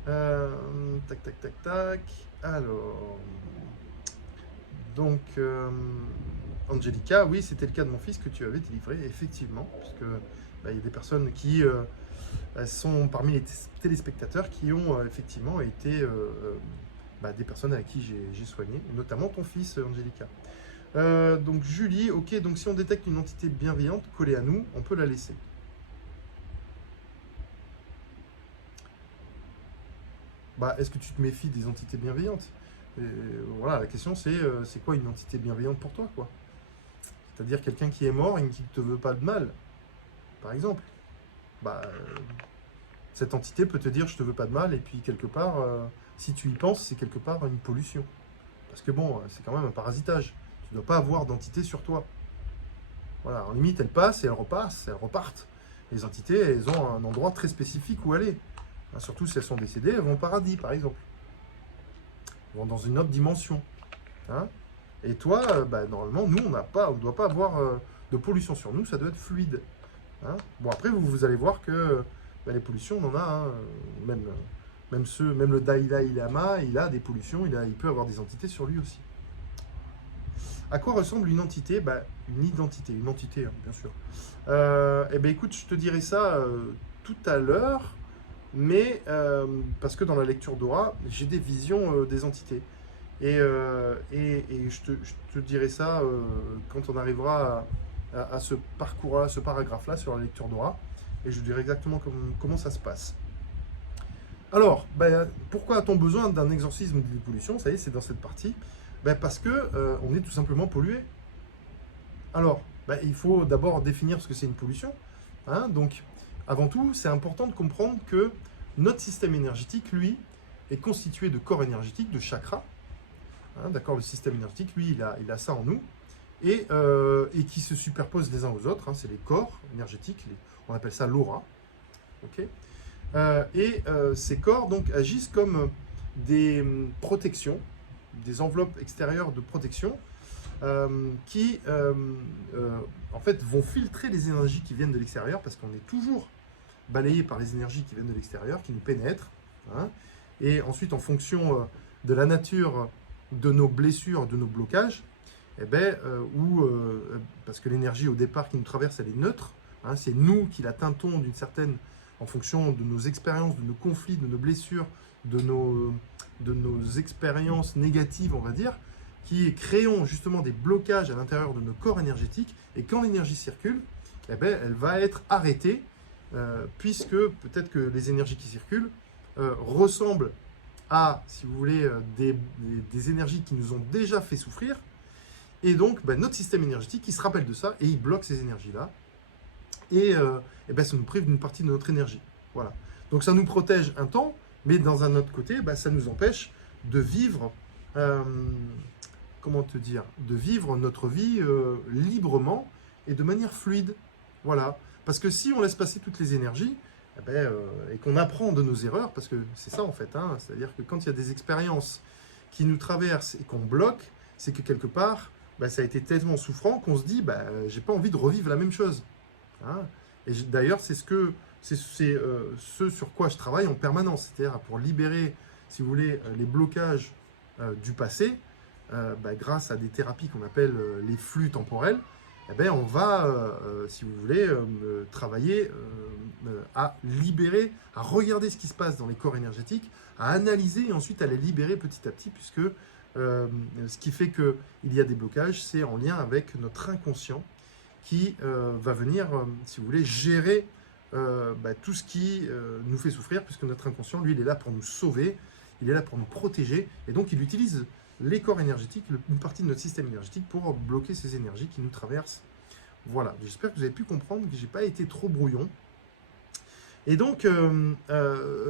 Tac, tac, tac, tac, alors, donc, Angelica, oui, c'était le cas de mon fils que tu avais délivré, effectivement, parce que il y a des personnes qui sont parmi les téléspectateurs qui ont effectivement été des personnes à qui j'ai soigné, notamment ton fils, Angelica. Donc Julie, ok, donc si on détecte une entité bienveillante collée à nous, on peut la laisser. Est-ce que tu te méfies des entités bienveillantes? Voilà, la question c'est quoi une entité bienveillante pour toi, quoi? C'est-à-dire quelqu'un qui est mort et qui ne te veut pas de mal, par exemple. Cette entité peut te dire je te veux pas de mal, et puis quelque part, si tu y penses, c'est quelque part une pollution. Parce que bon, c'est quand même un parasitage. Tu ne dois pas avoir d'entité sur toi. Voilà, en limite, elles passent et elles repartent. Les entités, elles ont un endroit très spécifique où aller. Surtout si elles sont décédées, elles vont au paradis, par exemple. Elles vont dans une autre dimension. Et toi, normalement, nous, on ne doit pas avoir de pollution sur nous, ça doit être fluide. Bon, après, vous allez voir que les pollutions, on en a. Même le Dalai Lama, il a des pollutions, il peut avoir des entités sur lui aussi. À quoi ressemble une entité? Une entité, bien sûr. Écoute, je te dirai ça tout à l'heure, mais parce que dans la lecture d'aura, j'ai des visions des entités. Et je te dirai ça quand on arrivera à ce parcours-là, ce paragraphe-là sur la lecture d'aura, et je dirai exactement comment ça se passe. Alors, pourquoi a-t-on besoin d'un exorcisme de dépollution? Ça y est, c'est dans cette partie. Parce que on est tout simplement pollué. Alors, il faut d'abord définir ce que c'est une pollution. Donc, avant tout, c'est important de comprendre que notre système énergétique, lui, est constitué de corps énergétiques, de chakras. D'accord, le système énergétique, lui, il a ça en nous, et qui se superposent les uns aux autres. C'est les corps énergétiques, on appelle ça l'aura. Okay, ces corps donc agissent comme des protections, des enveloppes extérieures de protection qui en fait vont filtrer les énergies qui viennent de l'extérieur, parce qu'on est toujours balayé par les énergies qui viennent de l'extérieur, qui nous pénètrent. Et ensuite, en fonction de la nature de nos blessures, de nos blocages, parce que l'énergie au départ qui nous traverse, elle est neutre, c'est nous qui la teintons d'une certaine, en fonction de nos expériences, de nos conflits, de nos blessures, de nos expériences négatives, on va dire, qui créons justement des blocages à l'intérieur de nos corps énergétiques, et quand l'énergie circule, elle va être arrêtée, puisque peut-être que les énergies qui circulent ressemblent à, si vous voulez, des énergies qui nous ont déjà fait souffrir, et donc notre système énergétique, il se rappelle de ça, et il bloque ces énergies-là, et ça nous prive d'une partie de notre énergie. Voilà. Donc ça nous protège un temps, mais dans un autre côté, ça nous empêche de vivre, comment te dire, de vivre notre vie librement et de manière fluide. Voilà. Parce que si on laisse passer toutes les énergies, et qu'on apprend de nos erreurs, parce que c'est ça en fait, c'est-à-dire que quand il y a des expériences qui nous traversent et qu'on bloque, c'est que quelque part, ça a été tellement souffrant qu'on se dit, j'ai pas envie de revivre la même chose. Et d'ailleurs, c'est ce sur quoi je travaille en permanence, c'est-à-dire pour libérer, si vous voulez, les blocages du passé, grâce à des thérapies qu'on appelle les flux temporels. On va, si vous voulez, travailler à libérer, à regarder ce qui se passe dans les corps énergétiques, à analyser et ensuite à les libérer petit à petit, puisque ce qui fait qu'il y a des blocages, c'est en lien avec notre inconscient qui va venir, si vous voulez, gérer tout ce qui nous fait souffrir, puisque notre inconscient, lui, il est là pour nous sauver, il est là pour nous protéger, et donc il utilise les corps énergétiques, une partie de notre système énergétique pour bloquer ces énergies qui nous traversent. Voilà, j'espère que vous avez pu comprendre que j'ai pas été trop brouillon. Et donc,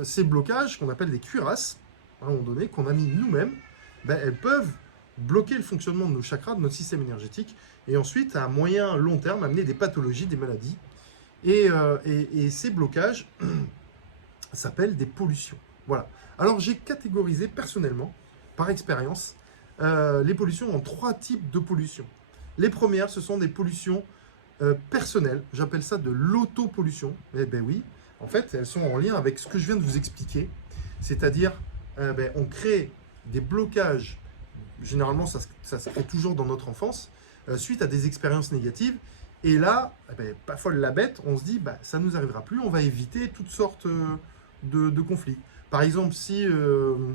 ces blocages qu'on appelle des cuirasses, à un moment donné, qu'on a mis nous-mêmes, ben, elles peuvent bloquer le fonctionnement de nos chakras, de notre système énergétique, et ensuite, à moyen, long terme, amener des pathologies, des maladies. Et ces blocages s'appellent des pollutions. Voilà. Alors, j'ai catégorisé personnellement, par expérience, les pollutions en 3 types de pollutions. Les premières, ce sont des pollutions personnelles. J'appelle ça de l'autopollution. Eh bien oui, en fait, elles sont en lien avec ce que je viens de vous expliquer. C'est-à-dire, on crée des blocages. Généralement, ça se crée toujours dans notre enfance, suite à des expériences négatives. Et là, pas folle la bête, on se dit, ça ne nous arrivera plus, on va éviter toutes sortes de conflits. Par exemple, si, je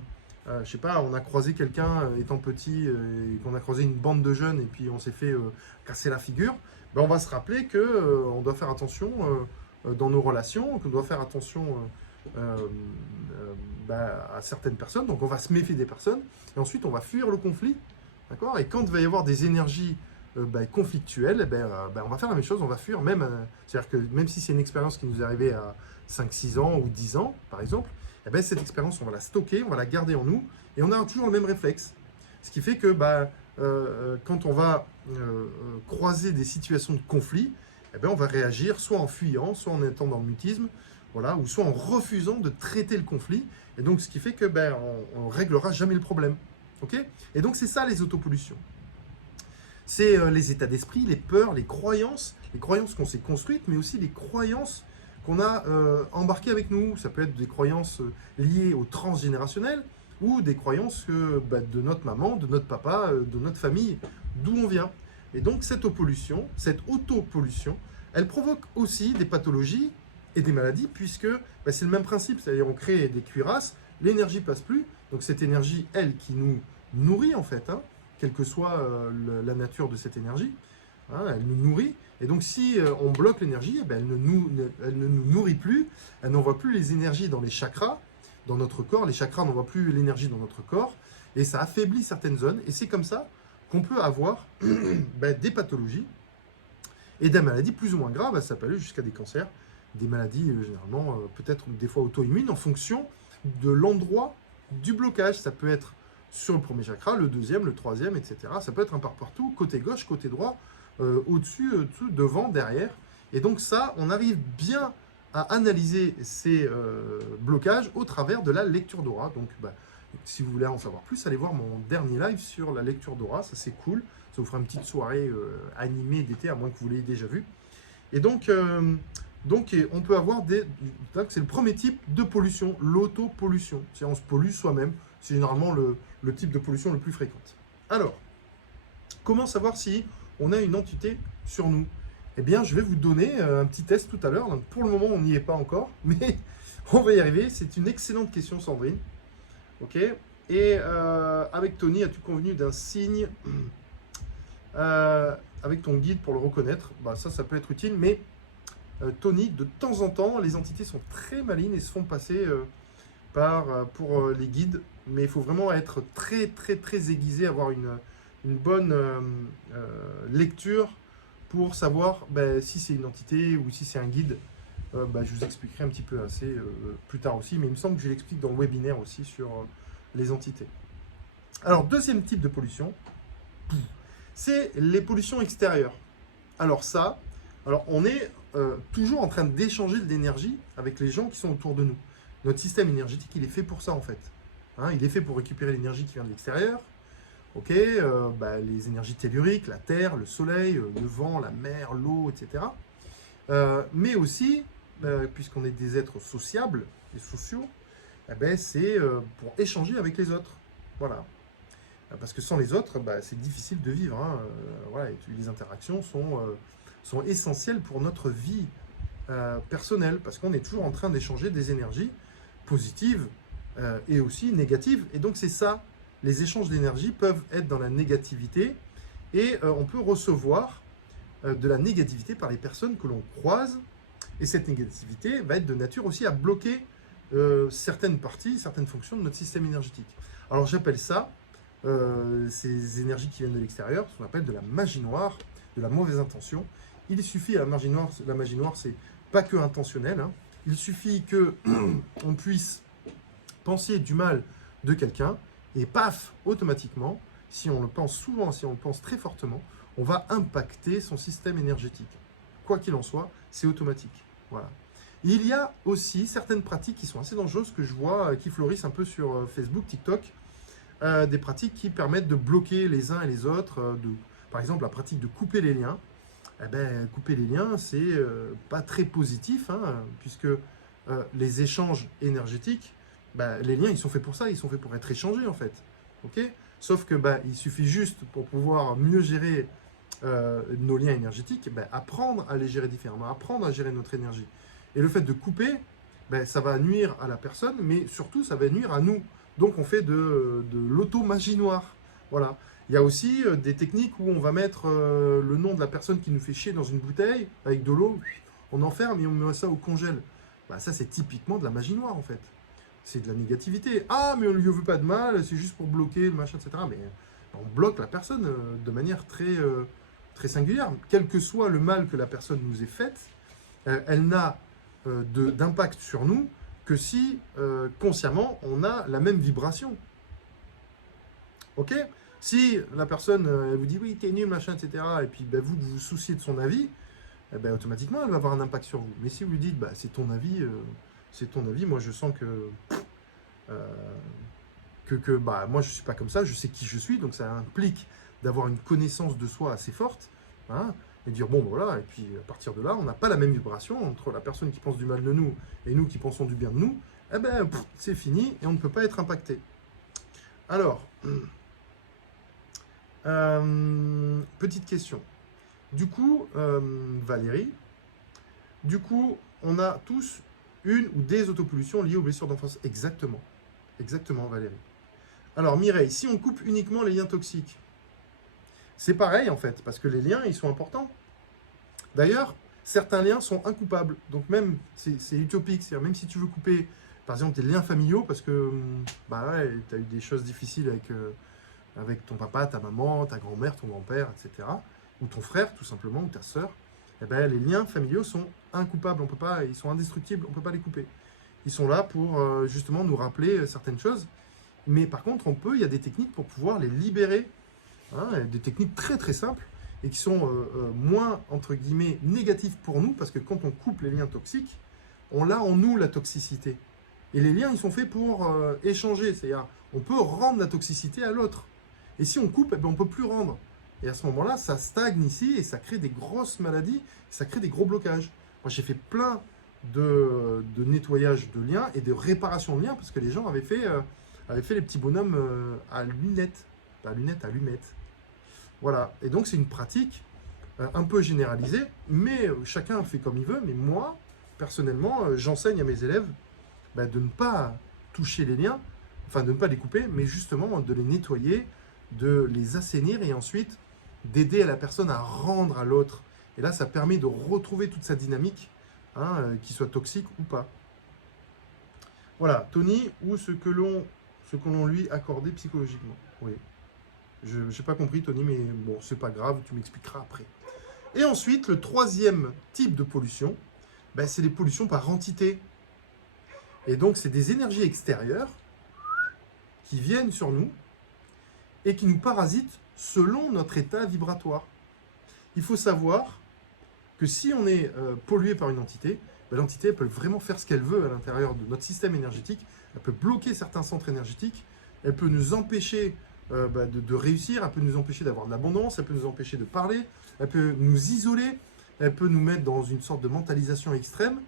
sais pas, on a croisé quelqu'un étant petit, et qu'on a croisé une bande de jeunes, et puis on s'est fait casser la figure, on va se rappeler qu'on doit faire attention dans nos relations, qu'on doit faire attention à certaines personnes, donc on va se méfier des personnes, et ensuite on va fuir le conflit, d'accord? Et quand il va y avoir des énergies conflictuelles, on va faire la même chose, on va fuir, même, c'est-à-dire que même si c'est une expérience qui nous est arrivée à 5-6 ans ou 10 ans, par exemple, cette expérience, on va la stocker, on va la garder en nous, et on a toujours le même réflexe. Ce qui fait que quand on va croiser des situations de conflit, on va réagir soit en fuyant, soit en étant dans le mutisme, voilà, ou soit en refusant de traiter le conflit. Et donc, ce qui fait que on réglera jamais le problème. Okay, et donc, c'est ça les autopollutions. C'est les états d'esprit, les peurs, les croyances qu'on s'est construites, mais aussi les croyances qu'on a embarquées avec nous. Ça peut être des croyances liées au transgénérationnel ou des croyances de notre maman, de notre papa, de notre famille, d'où on vient. Et donc cette autopollution, elle provoque aussi des pathologies et des maladies, puisque c'est le même principe, c'est-à-dire on crée des cuirasses, l'énergie passe plus, donc cette énergie, elle, qui nous nourrit en fait, quelle que soit la nature de cette énergie, elle nous nourrit, et donc si on bloque l'énergie, elle ne nous nourrit plus, elle n'envoie plus les énergies dans les chakras, dans notre corps, les chakras n'envoient plus l'énergie dans notre corps, et ça affaiblit certaines zones, et c'est comme ça qu'on peut avoir des pathologies et des maladies plus ou moins graves, ça peut aller jusqu'à des cancers, des maladies généralement peut-être des fois auto-immunes en fonction de l'endroit du blocage. Ça peut être sur le premier chakra, le deuxième, le troisième, etc. Ça peut être un peu partout, côté gauche, côté droit, au-dessus, devant, derrière. Et donc ça, on arrive bien à analyser ces blocages au travers de la lecture d'aura. Donc si vous voulez en savoir plus, allez voir mon dernier live sur la lecture d'aura, ça c'est cool. Ça vous fera une petite soirée animée d'été, à moins que vous l'ayez déjà vu. Et donc on peut avoir c'est le premier type de pollution, l'autopollution. C'est-à-dire on se pollue soi-même. C'est généralement le type de pollution le plus fréquente. Alors, comment savoir si on a une entité sur nous? Eh bien, je vais vous donner un petit test tout à l'heure. Pour le moment, on n'y est pas encore, mais on va y arriver. C'est une excellente question, Sandrine. Ok. Et avec Tony, as-tu convenu d'un signe avec ton guide pour le reconnaître? Ça peut être utile, mais Tony, de temps en temps, les entités sont très malines et se font passer pour les guides, mais il faut vraiment être très très très aiguisé, avoir une bonne lecture pour savoir si c'est une entité ou si c'est un guide. Je vous expliquerai un petit peu plus tard aussi, mais il me semble que je l'explique dans le webinaire aussi sur les entités. Alors, deuxième type de pollution, c'est les pollutions extérieures. Alors on est toujours en train d'échanger de l'énergie avec les gens qui sont autour de nous. Notre système énergétique, il est fait pour ça en fait. Il est fait pour récupérer l'énergie qui vient de l'extérieur. Ok, les énergies telluriques, la terre, le soleil, le vent, la mer, l'eau, etc. Mais aussi, puisqu'on est des êtres sociables et sociaux, c'est pour échanger avec les autres. Voilà. Parce que sans les autres, c'est difficile de vivre. Les interactions sont essentielles pour notre vie personnelle, parce qu'on est toujours en train d'échanger des énergies positives et aussi négatives. Et donc c'est ça, les échanges d'énergie peuvent être dans la négativité, et on peut recevoir de la négativité par les personnes que l'on croise, et cette négativité va être de nature aussi à bloquer certaines parties, certaines fonctions de notre système énergétique. Alors j'appelle ça, ces énergies qui viennent de l'extérieur, ce qu'on appelle de la magie noire, de la mauvaise intention, Il suffit, la magie noire, c'est pas que intentionnel, hein. Il suffit que on puisse penser du mal de quelqu'un, et paf, automatiquement, si on le pense souvent, si on le pense très fortement, on va impacter son système énergétique. Quoi qu'il en soit, c'est automatique. Voilà. Il y a aussi certaines pratiques qui sont assez dangereuses que je vois, qui fleurissent un peu sur Facebook, TikTok, des pratiques qui permettent de bloquer les uns et les autres, par exemple la pratique de couper les liens. Eh ben, couper les liens, c'est pas très positif, hein, puisque les échanges énergétiques, ben, les liens, ils sont faits pour ça, ils sont faits pour être échangés en fait. Okay, sauf que ben, il suffit juste pour pouvoir mieux gérer nos liens énergétiques, ben, apprendre à les gérer différemment, apprendre à gérer notre énergie. Et le fait de couper, ben, ça va nuire à la personne, mais surtout ça va nuire à nous. Donc on fait de l'auto-magie noire. Voilà. Il y a aussi des techniques où on va mettre le nom de la personne qui nous fait chier dans une bouteille avec de l'eau, on enferme et on met ça au congèle. Bah, ça, c'est typiquement de la magie noire en fait. C'est de la négativité. Ah, mais on ne lui veut pas de mal, c'est juste pour bloquer le machin, etc. Mais on bloque la personne de manière très singulière. Quel que soit le mal que la personne nous ait fait, elle n'a d'impact sur nous que si consciemment on a la même vibration. Ok ? Si la personne elle vous dit oui, t'es nul, machin, etc., et puis ben, vous vous souciez de son avis, eh ben, automatiquement elle va avoir un impact sur vous. Mais si vous lui dites bah, c'est ton avis, moi je sens que bah, moi je ne suis pas comme ça, je sais qui je suis, donc ça implique d'avoir une connaissance de soi assez forte, hein, et dire bon voilà, et puis à partir de là, on n'a pas la même vibration entre la personne qui pense du mal de nous et nous qui pensons du bien de nous, eh ben c'est fini et on ne peut pas être impacté. Alors, petite question. Du coup, Valérie, du coup, on a tous une ou des autopollutions liées aux blessures d'enfance. Exactement. Exactement, Valérie. Alors, Mireille, si on coupe uniquement les liens toxiques, c'est pareil en fait, parce que les liens, ils sont importants. D'ailleurs, certains liens sont incoupables. Donc même, c'est utopique. C'est-à-dire, même si tu veux couper, par exemple, tes liens familiaux, parce que bah ouais, tu as eu des choses difficiles avec ton papa, ta maman, ta grand-mère, ton grand-père, etc. Ou ton frère, tout simplement, ou ta sœur, eh ben, les liens familiaux sont incoupables. On peut pas, ils sont indestructibles, on ne peut pas les couper. Ils sont là pour justement nous rappeler certaines choses. Mais par contre, il y a des techniques pour pouvoir les libérer. Hein, des techniques très très simples et qui sont moins, entre guillemets, négatives pour nous, parce que quand on coupe les liens toxiques, on a en nous la toxicité. Et les liens, ils sont faits pour échanger, c'est-à-dire on peut rendre la toxicité à l'autre. Et si on coupe, eh ben, on ne peut plus rendre. Et à ce moment-là, ça stagne ici et ça crée des grosses maladies, ça crée des gros blocages. Moi, j'ai fait plein de nettoyage de liens et de réparation de liens parce que les gens avaient fait les petits bonhommes à lunettes. Pas à lunettes, à allumettes. Voilà. Et donc, c'est une pratique un peu généralisée, mais chacun fait comme il veut. Mais moi, personnellement, j'enseigne à mes élèves de ne pas toucher les liens, enfin de ne pas les couper, mais justement de les nettoyer, de les assainir et ensuite d'aider la personne à rendre à l'autre. Et là, ça permet de retrouver toute sa dynamique, hein, qu'il soit toxique ou pas. Voilà, Tony, ou ce que l'on lui accordait psychologiquement. Oui. Je n'ai pas compris, Tony, mais bon, c'est pas grave, tu m'expliqueras après. Et ensuite, le troisième type de pollution, c'est les pollutions par entité. Et donc, c'est des énergies extérieures qui viennent sur nous et qui nous parasitent selon notre état vibratoire. Il faut savoir que si on est pollué par une entité, l'entité elle peut vraiment faire ce qu'elle veut à l'intérieur de notre système énergétique. Elle peut bloquer certains centres énergétiques, elle peut nous empêcher de réussir, elle peut nous empêcher d'avoir de l'abondance, elle peut nous empêcher de parler, elle peut nous isoler, elle peut nous mettre dans une sorte de mentalisation extrême,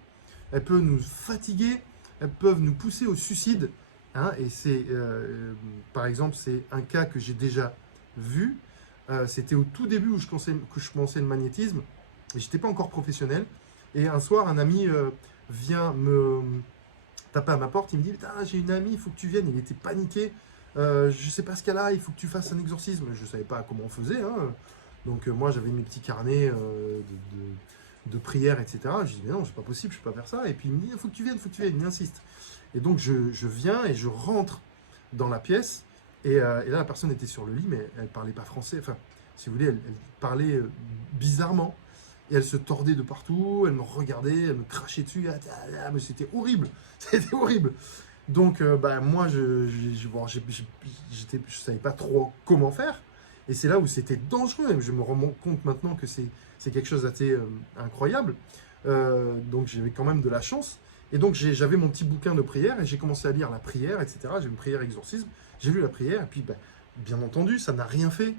elle peut nous fatiguer, elles peuvent nous pousser au suicide. Hein, et c'est, par exemple, c'est un cas que j'ai déjà vu. C'était au tout début où je commençais le magnétisme, et je n'étais pas encore professionnel. Et un soir, un ami vient me taper à ma porte, il me dit « j'ai une amie, il faut que tu viennes ». Il était paniqué. Je ne sais pas ce qu'elle a, il faut que tu fasses un exorcisme. Je ne savais pas comment on faisait. Hein. Donc moi, j'avais mes petits carnets de prières, etc. Je dis « mais non, c'est pas possible, je ne peux pas faire ça ». Et puis il me dit « il faut que tu viennes, il insiste. Et donc je viens et je rentre dans la pièce. Et là, la personne était sur le lit, mais elle ne parlait pas français. Enfin, si vous voulez, elle parlait bizarrement. et elle se tordait de partout, elle me regardait, elle me crachait dessus, mais c'était horrible, c'était horrible. Donc, moi, je savais pas trop comment faire. Et c'est là où c'était dangereux. Et je me rends compte maintenant que c'est quelque chose d'assez incroyable. Donc, j'avais quand même de la chance. Et donc, j'avais mon petit bouquin de prière et j'ai commencé à lire la prière, etc. J'ai une prière exorcisme. J'ai lu la prière et puis, bien entendu, ça n'a rien fait.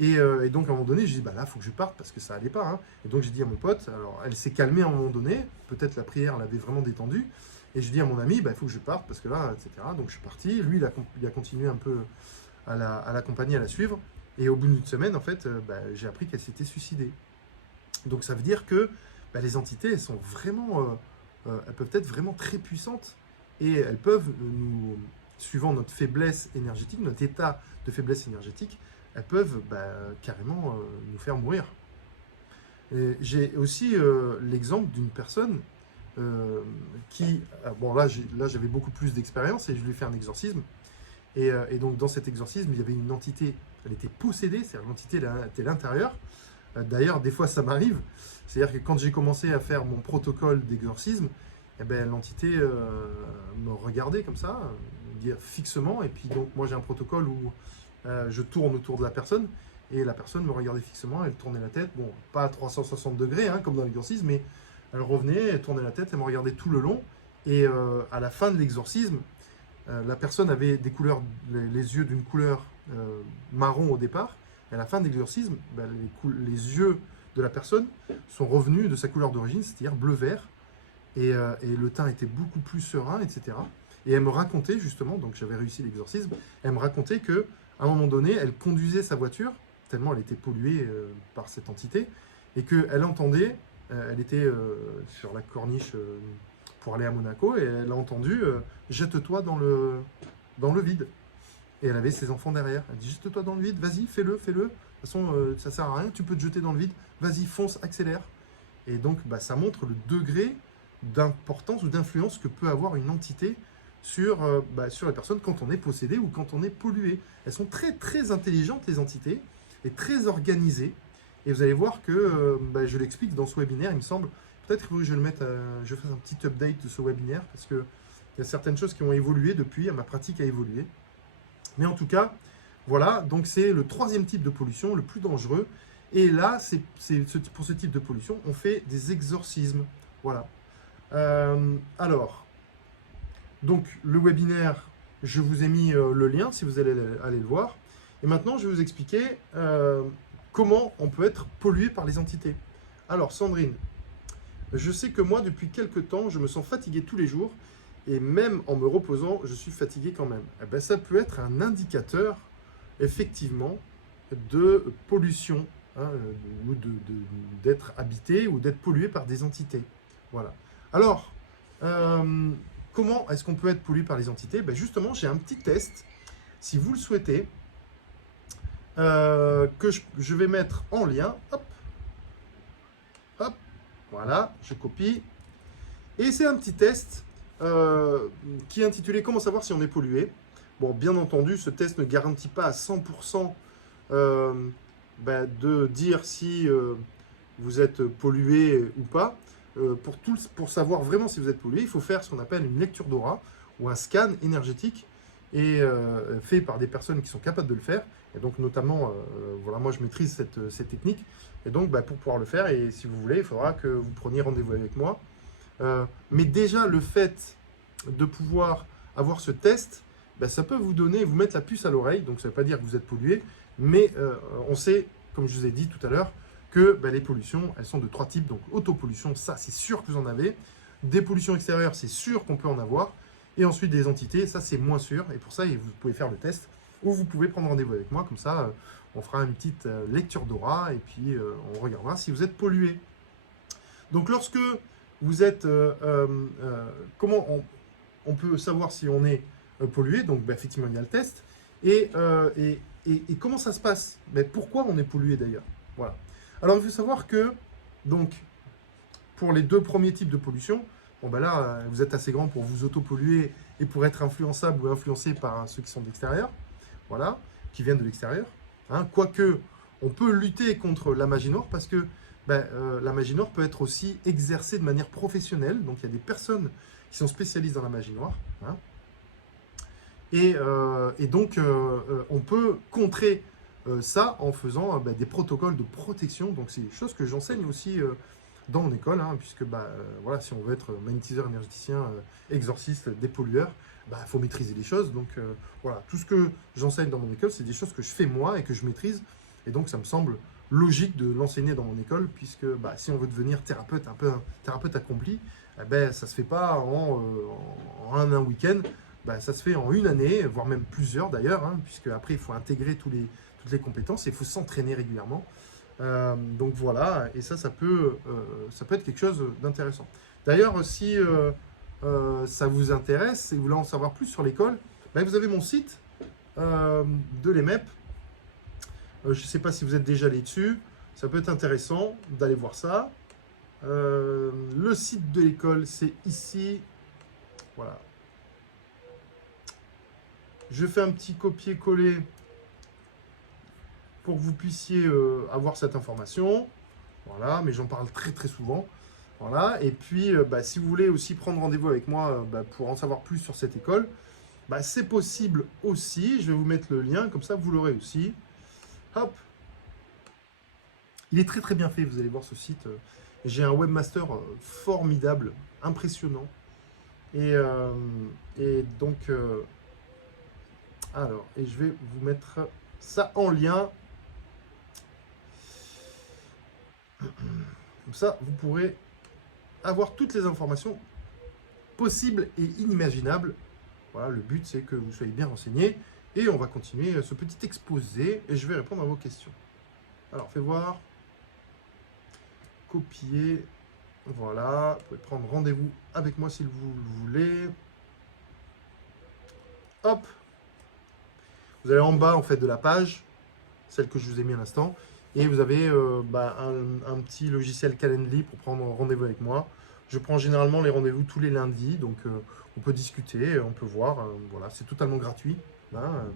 Et donc, à un moment donné, j'ai dit, là, il faut que je parte parce que ça allait pas. Hein. Et donc, j'ai dit à mon pote, alors, elle s'est calmée à un moment donné. Peut-être la prière l'avait vraiment détendue. Et je dis à mon ami, il faut que je parte parce que là, etc. Donc je suis parti. Lui, il a continué un peu à l'accompagner, à la suivre. Et au bout d'une semaine, en fait, j'ai appris qu'elle s'était suicidée. Donc ça veut dire que les entités, elles sont vraiment, elles peuvent être vraiment très puissantes et elles peuvent nous, suivant notre faiblesse énergétique, notre état de faiblesse énergétique, elles peuvent carrément nous faire mourir. J'ai aussi l'exemple d'une personne qui, là j'avais beaucoup plus d'expérience et je lui ai fait un exorcisme. Et donc dans cet exorcisme, il y avait une entité, elle était possédée, c'est-à-dire l'entité était à l'intérieur. D'ailleurs, des fois ça m'arrive, c'est-à-dire que quand j'ai commencé à faire mon protocole d'exorcisme, l'entité me regardait comme ça, fixement, et puis donc moi j'ai un protocole où je tourne autour de la personne, et la personne me regardait fixement, elle tournait la tête, bon, pas à 360 degrés, comme dans l'exorcisme, mais elle revenait, elle tournait la tête, elle me regardait tout le long. Et à la fin de l'exorcisme, la personne avait des couleurs, les yeux d'une couleur marron au départ. Et à la fin de l'exorcisme, les yeux de la personne sont revenus de sa couleur d'origine, c'est-à-dire bleu-vert. Et le teint était beaucoup plus serein, etc. Et elle me racontait justement, donc j'avais réussi l'exorcisme, elle me racontait qu'à un moment donné, elle conduisait sa voiture, tellement elle était polluée par cette entité, et qu'elle entendait... elle était sur la corniche pour aller à Monaco et elle a entendu jette-toi dans le vide. Et elle avait ses enfants derrière. Elle dit jette-toi dans le vide, vas-y, fais-le. De toute façon, ça sert à rien, tu peux te jeter dans le vide. Vas-y, fonce, accélère. Et donc, ça montre le degré d'importance ou d'influence que peut avoir une entité sur la personne quand on est possédé ou quand on est pollué. Elles sont très, très intelligentes, les entités, et très organisées. Et vous allez voir que je l'explique dans ce webinaire, il me semble. Peut-être que je fasse un petit update de ce webinaire parce qu'il y a certaines choses qui ont évolué depuis, ma pratique a évolué. Mais en tout cas, voilà, donc c'est le troisième type de pollution, le plus dangereux. Et là, pour ce type de pollution, on fait des exorcismes. Voilà. Alors, donc le webinaire, je vous ai mis le lien si vous allez aller le voir. Et maintenant, je vais vous expliquer comment on peut être pollué par les entités. Alors, Sandrine, je sais que moi, depuis quelques temps, je me sens fatigué tous les jours. Et même en me reposant, je suis fatigué quand même. Ça peut être un indicateur, effectivement, de pollution, ou d'être habité ou d'être pollué par des entités. Voilà. Alors, comment est-ce qu'on peut être pollué par les entités? Justement, j'ai un petit test, si vous le souhaitez, que je vais mettre en lien. Hop, hop, voilà, je copie. Et c'est un petit test qui est intitulé « Comment savoir si on est pollué ?» Bon, bien entendu, ce test ne garantit pas à 100% de dire si vous êtes pollué ou pas. Pour savoir vraiment si vous êtes pollué, il faut faire ce qu'on appelle une lecture d'aura ou un scan énergétique et fait par des personnes qui sont capables de le faire. Et donc notamment, voilà, moi je maîtrise cette technique. Et donc pour pouvoir le faire, et si vous voulez, il faudra que vous preniez rendez-vous avec moi. Mais déjà le fait de pouvoir avoir ce test, ça peut vous mettre la puce à l'oreille. Donc ça ne veut pas dire que vous êtes pollué, mais on sait, comme je vous ai dit tout à l'heure, que les pollutions, elles sont de 3 types. Donc autopollution, ça c'est sûr que vous en avez. Des pollutions extérieures, c'est sûr qu'on peut en avoir. Et ensuite des entités, ça c'est moins sûr. Et pour ça, vous pouvez faire le test ou vous pouvez prendre rendez-vous avec moi. Comme ça, on fera une petite lecture d'aura et puis on regardera si vous êtes pollué. Donc lorsque vous êtes... comment on peut savoir si on est pollué? Donc effectivement, il y a le test. Et comment ça se passe? Pourquoi on est pollué d'ailleurs? Voilà. Alors il faut savoir que, donc, pour les 2 premiers types de pollution, là, vous êtes assez grand pour vous auto-polluer et pour être influençable ou influencé par ceux qui sont de l'extérieur, voilà, qui viennent de l'extérieur. Quoique, on peut lutter contre la magie noire parce que la magie noire peut être aussi exercée de manière professionnelle. Donc il y a des personnes qui sont spécialistes dans la magie noire. Hein. Et donc on peut contrer ça en faisant des protocoles de protection. Donc c'est des choses que j'enseigne aussi dans mon école, hein, puisque voilà, si on veut être magnétiseur, énergéticien, exorciste, dépollueur, il faut maîtriser les choses. Donc voilà, tout ce que j'enseigne dans mon école, c'est des choses que je fais moi et que je maîtrise. Et donc ça me semble logique de l'enseigner dans mon école, puisque si on veut devenir thérapeute, un peu un thérapeute accompli, ça ne se fait pas en un week-end, ça se fait en une année, voire même plusieurs d'ailleurs, hein, puisque après il faut intégrer toutes les compétences et il faut s'entraîner régulièrement. Donc voilà, et ça peut être quelque chose d'intéressant. D'ailleurs, si ça vous intéresse et vous voulez en savoir plus sur l'école, vous avez mon site de l'EMEP. Je ne sais pas si vous êtes déjà allé dessus, ça peut être intéressant d'aller voir ça. Le site de l'école, c'est ici. Voilà. Je fais un petit copier-coller pour que vous puissiez avoir cette information. Voilà, mais j'en parle très très souvent. Voilà, et puis si vous voulez aussi prendre rendez-vous avec moi pour en savoir plus sur cette école, c'est possible aussi. Je vais vous mettre le lien, comme ça vous l'aurez aussi. Hop. Il est très très bien fait, vous allez voir ce site. J'ai un webmaster formidable, impressionnant. Et donc, alors, et je vais vous mettre ça en lien. Comme ça, vous pourrez avoir toutes les informations possibles et inimaginables. Voilà, le but, c'est que vous soyez bien renseignés. Et on va continuer ce petit exposé et je vais répondre à vos questions. Alors, fais voir. Copier. Voilà, vous pouvez prendre rendez-vous avec moi si vous le voulez. Hop. Vous allez en bas en fait de la page, celle que je vous ai mis à l'instant, et vous avez un petit logiciel Calendly pour prendre rendez-vous avec moi. Je prends généralement les rendez-vous tous les lundis, donc on peut discuter, on peut voir. Voilà, c'est totalement gratuit. Hein,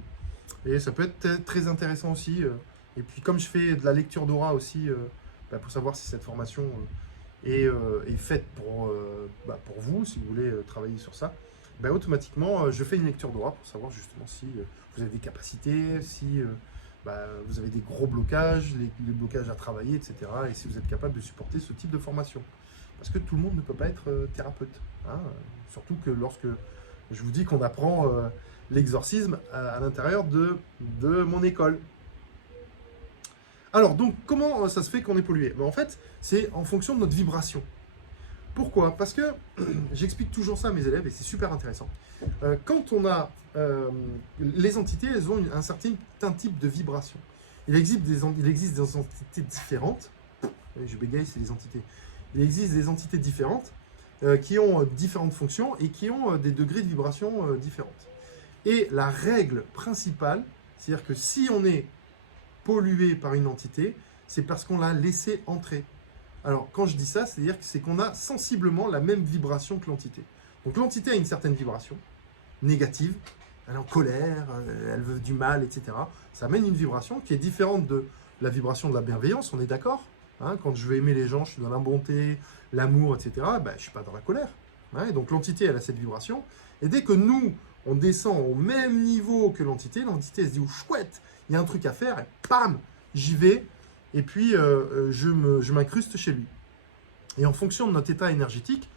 et ça peut être très intéressant aussi. Et puis comme je fais de la lecture d'aura aussi, pour savoir si cette formation est faite pour vous, si vous voulez travailler sur ça, automatiquement je fais une lecture d'aura pour savoir justement si vous avez des capacités, si vous avez des gros blocages, les blocages à travailler, etc. Et si vous êtes capable de supporter ce type de formation. Parce que tout le monde ne peut pas être thérapeute. Hein, surtout que lorsque je vous dis qu'on apprend l'exorcisme à l'intérieur de mon école. Alors, donc, comment ça se fait qu'on est pollué? En fait, c'est en fonction de notre vibration. Pourquoi? Parce que j'explique toujours ça à mes élèves et c'est super intéressant. Quand on a les entités, elles ont un certain type de vibration. Il existe des entités différentes. Je bégaye, c'est des entités. Il existe des entités différentes qui ont différentes fonctions et qui ont des degrés de vibration différentes. Et la règle principale, c'est-à-dire que si on est pollué par une entité, c'est parce qu'on l'a laissé entrer. Alors, quand je dis ça, c'est qu'on a sensiblement la même vibration que l'entité. Donc, l'entité a une certaine vibration négative, elle est en colère, elle veut du mal, etc. Ça amène une vibration qui est différente de la vibration de la bienveillance, on est d'accord, hein? Quand je veux aimer les gens, je suis dans la bonté, l'amour, etc. Je ne suis pas dans la colère. Hein? Et donc, l'entité, elle a cette vibration. Et dès que nous, on descend au même niveau que l'entité elle se dit, oh, chouette, il y a un truc à faire, et pam, j'y vais. Et puis, je m'incruste chez lui. Et en fonction de notre état énergétique,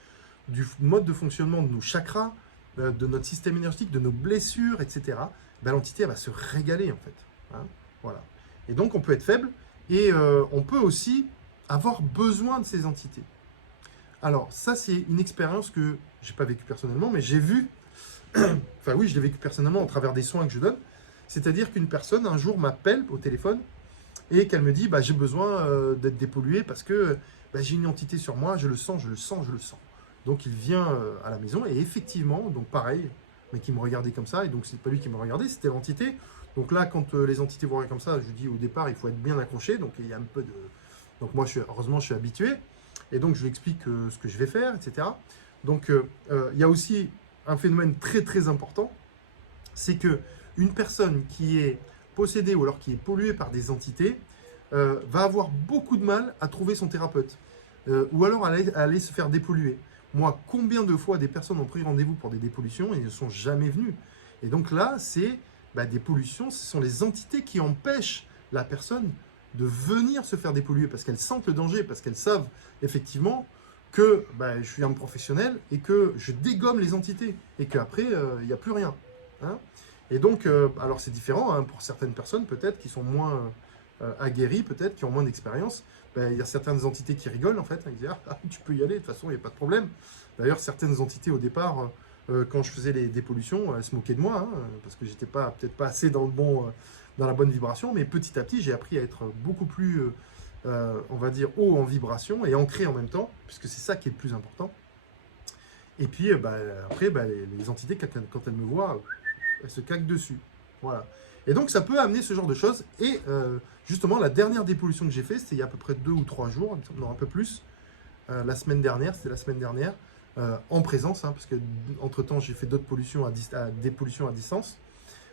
du mode de fonctionnement de nos chakras, de notre système énergétique, de nos blessures, etc., l'entité elle va se régaler, en fait. Hein, voilà. Et donc, on peut être faible et on peut aussi avoir besoin de ces entités. Alors, ça, c'est une expérience que je n'ai pas vécue personnellement, mais j'ai vu, enfin oui, je l'ai vécu personnellement au travers des soins que je donne. C'est-à-dire qu'une personne, un jour, m'appelle au téléphone et qu'elle me dit j'ai besoin d'être dépollué parce que j'ai une entité sur moi, je le sens. Donc il vient à la maison et effectivement, donc pareil, mais qui me regardait comme ça, et donc c'est pas lui qui me regardait, c'était l'entité. Donc là, quand les entités vous regardent comme ça, je lui dis au départ, il faut être bien accroché, donc il y a un peu de... Donc moi, heureusement, je suis habitué, et donc je lui explique ce que je vais faire, etc. Donc il y a aussi un phénomène très très important, c'est que une personne qui est possédée ou alors qui est polluée par des entités va avoir beaucoup de mal à trouver son thérapeute. Ou alors à aller se faire dépolluer. Moi, combien de fois des personnes ont pris rendez-vous pour des dépollutions et ne sont jamais venues. Et donc là, c'est des pollutions, ce sont les entités qui empêchent la personne de venir se faire dépolluer parce qu'elles sentent le danger, parce qu'elles savent effectivement que je suis un professionnel et que je dégomme les entités et qu'après, il n'y a plus rien. Hein. Et donc, alors c'est différent hein, pour certaines personnes peut-être qui sont moins aguerries, peut-être, qui ont moins d'expérience. Il y a certaines entités qui rigolent en fait, ils disent ah, tu peux y aller, de toute façon il n'y a pas de problème. D'ailleurs certaines entités au départ, quand je faisais les dépollutions, elles se moquaient de moi, hein, parce que j'étais peut-être pas assez dans la bonne vibration, mais petit à petit j'ai appris à être beaucoup plus, on va dire, haut en vibration et ancré en même temps, puisque c'est ça qui est le plus important. Et puis après, les entités, quand elles me voient, elles se caquent dessus. Voilà. Et donc ça peut amener ce genre de choses. Et justement, la dernière dépollution que j'ai fait, c'était il y a à peu près 2 ou 3 jours, non un peu plus, c'était la semaine dernière, en présence, hein, parce que entre-temps j'ai fait d'autres pollutions dépollutions à distance.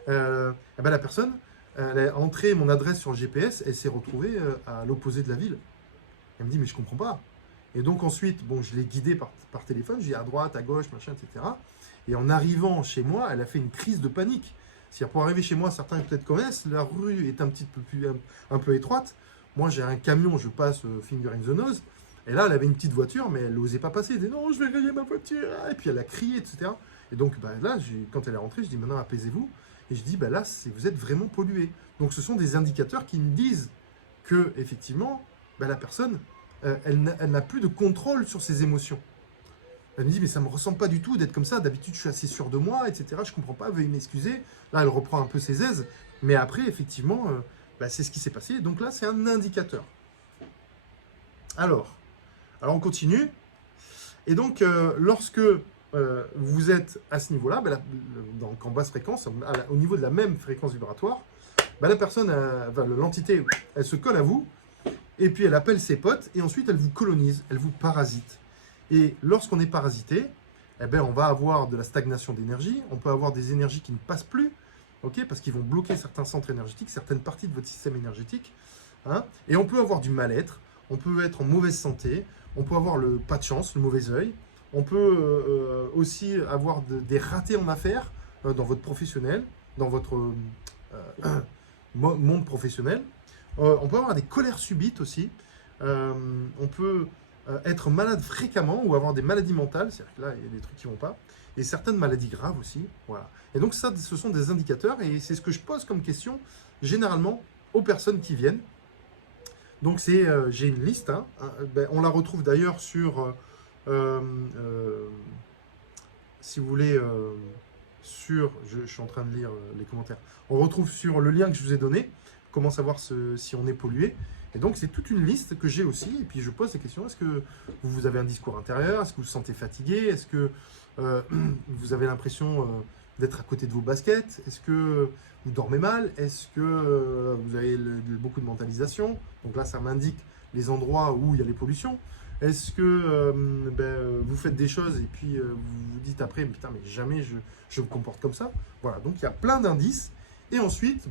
La personne, elle a entré mon adresse sur le GPS, elle s'est retrouvée à l'opposé de la ville. Elle me dit mais je comprends pas. Et donc ensuite, bon, je l'ai guidée par téléphone, j'ai dit à droite, à gauche, machin, etc. Et en arrivant chez moi, elle a fait une crise de panique. C'est-à-dire pour arriver chez moi, certains peut-être connaissent, la rue est un peu étroite. Moi j'ai un camion, je passe finger in the nose. Et là, elle avait une petite voiture, mais elle n'osait pas passer. Elle disait non, je vais rayer ma voiture. Et puis elle a crié, etc. Et donc là, quand elle est rentrée, je dis maintenant apaisez-vous. Et je dis là, vous êtes vraiment pollué. Donc ce sont des indicateurs qui me disent que effectivement, la personne, elle n'a plus de contrôle sur ses émotions. Elle me dit mais ça ne me ressemble pas du tout d'être comme ça. D'habitude, je suis assez sûr de moi, etc. Je ne comprends pas, veuillez m'excuser. Là, elle reprend un peu ses aises. Mais après, effectivement, c'est ce qui s'est passé. Donc là, c'est un indicateur. Alors, on continue. Et donc, lorsque vous êtes à ce niveau-là, donc en basse fréquence, au niveau de la même fréquence vibratoire, la personne, l'entité, elle se colle à vous, et puis elle appelle ses potes, et ensuite elle vous colonise, elle vous parasite. Et lorsqu'on est parasité, on va avoir de la stagnation d'énergie, on peut avoir des énergies qui ne passent plus, parce qu'ils vont bloquer certains centres énergétiques, certaines parties de votre système énergétique, hein, et on peut avoir du mal-être, on peut être en mauvaise santé, on peut avoir pas de chance, le mauvais œil, on peut aussi avoir des ratés en affaires dans votre professionnel, dans votre monde professionnel. On peut avoir des colères subites aussi. On peut être malade fréquemment ou avoir des maladies mentales, c'est-à-dire que là, il y a des trucs qui ne vont pas. Et certaines maladies graves aussi. Voilà. Et donc ça, ce sont des indicateurs et c'est ce que je pose comme question généralement aux personnes qui viennent. Donc j'ai une liste, hein. On la retrouve d'ailleurs sur, si vous voulez, je suis en train de lire les commentaires, on retrouve sur le lien que je vous ai donné, comment savoir si on est pollué. Et donc c'est toute une liste que j'ai aussi, et puis je pose ces questions, est-ce que vous avez un discours intérieur, est-ce que vous vous sentez fatigué, est-ce que vous avez l'impression d'être à côté de vos baskets, est-ce que vous dormez mal, est-ce que vous avez beaucoup de mentalisation, donc là ça m'indique les endroits où il y a les pollutions, est-ce que vous faites des choses et puis vous vous dites après, putain mais jamais je me comporte comme ça, voilà, donc il y a plein d'indices, et ensuite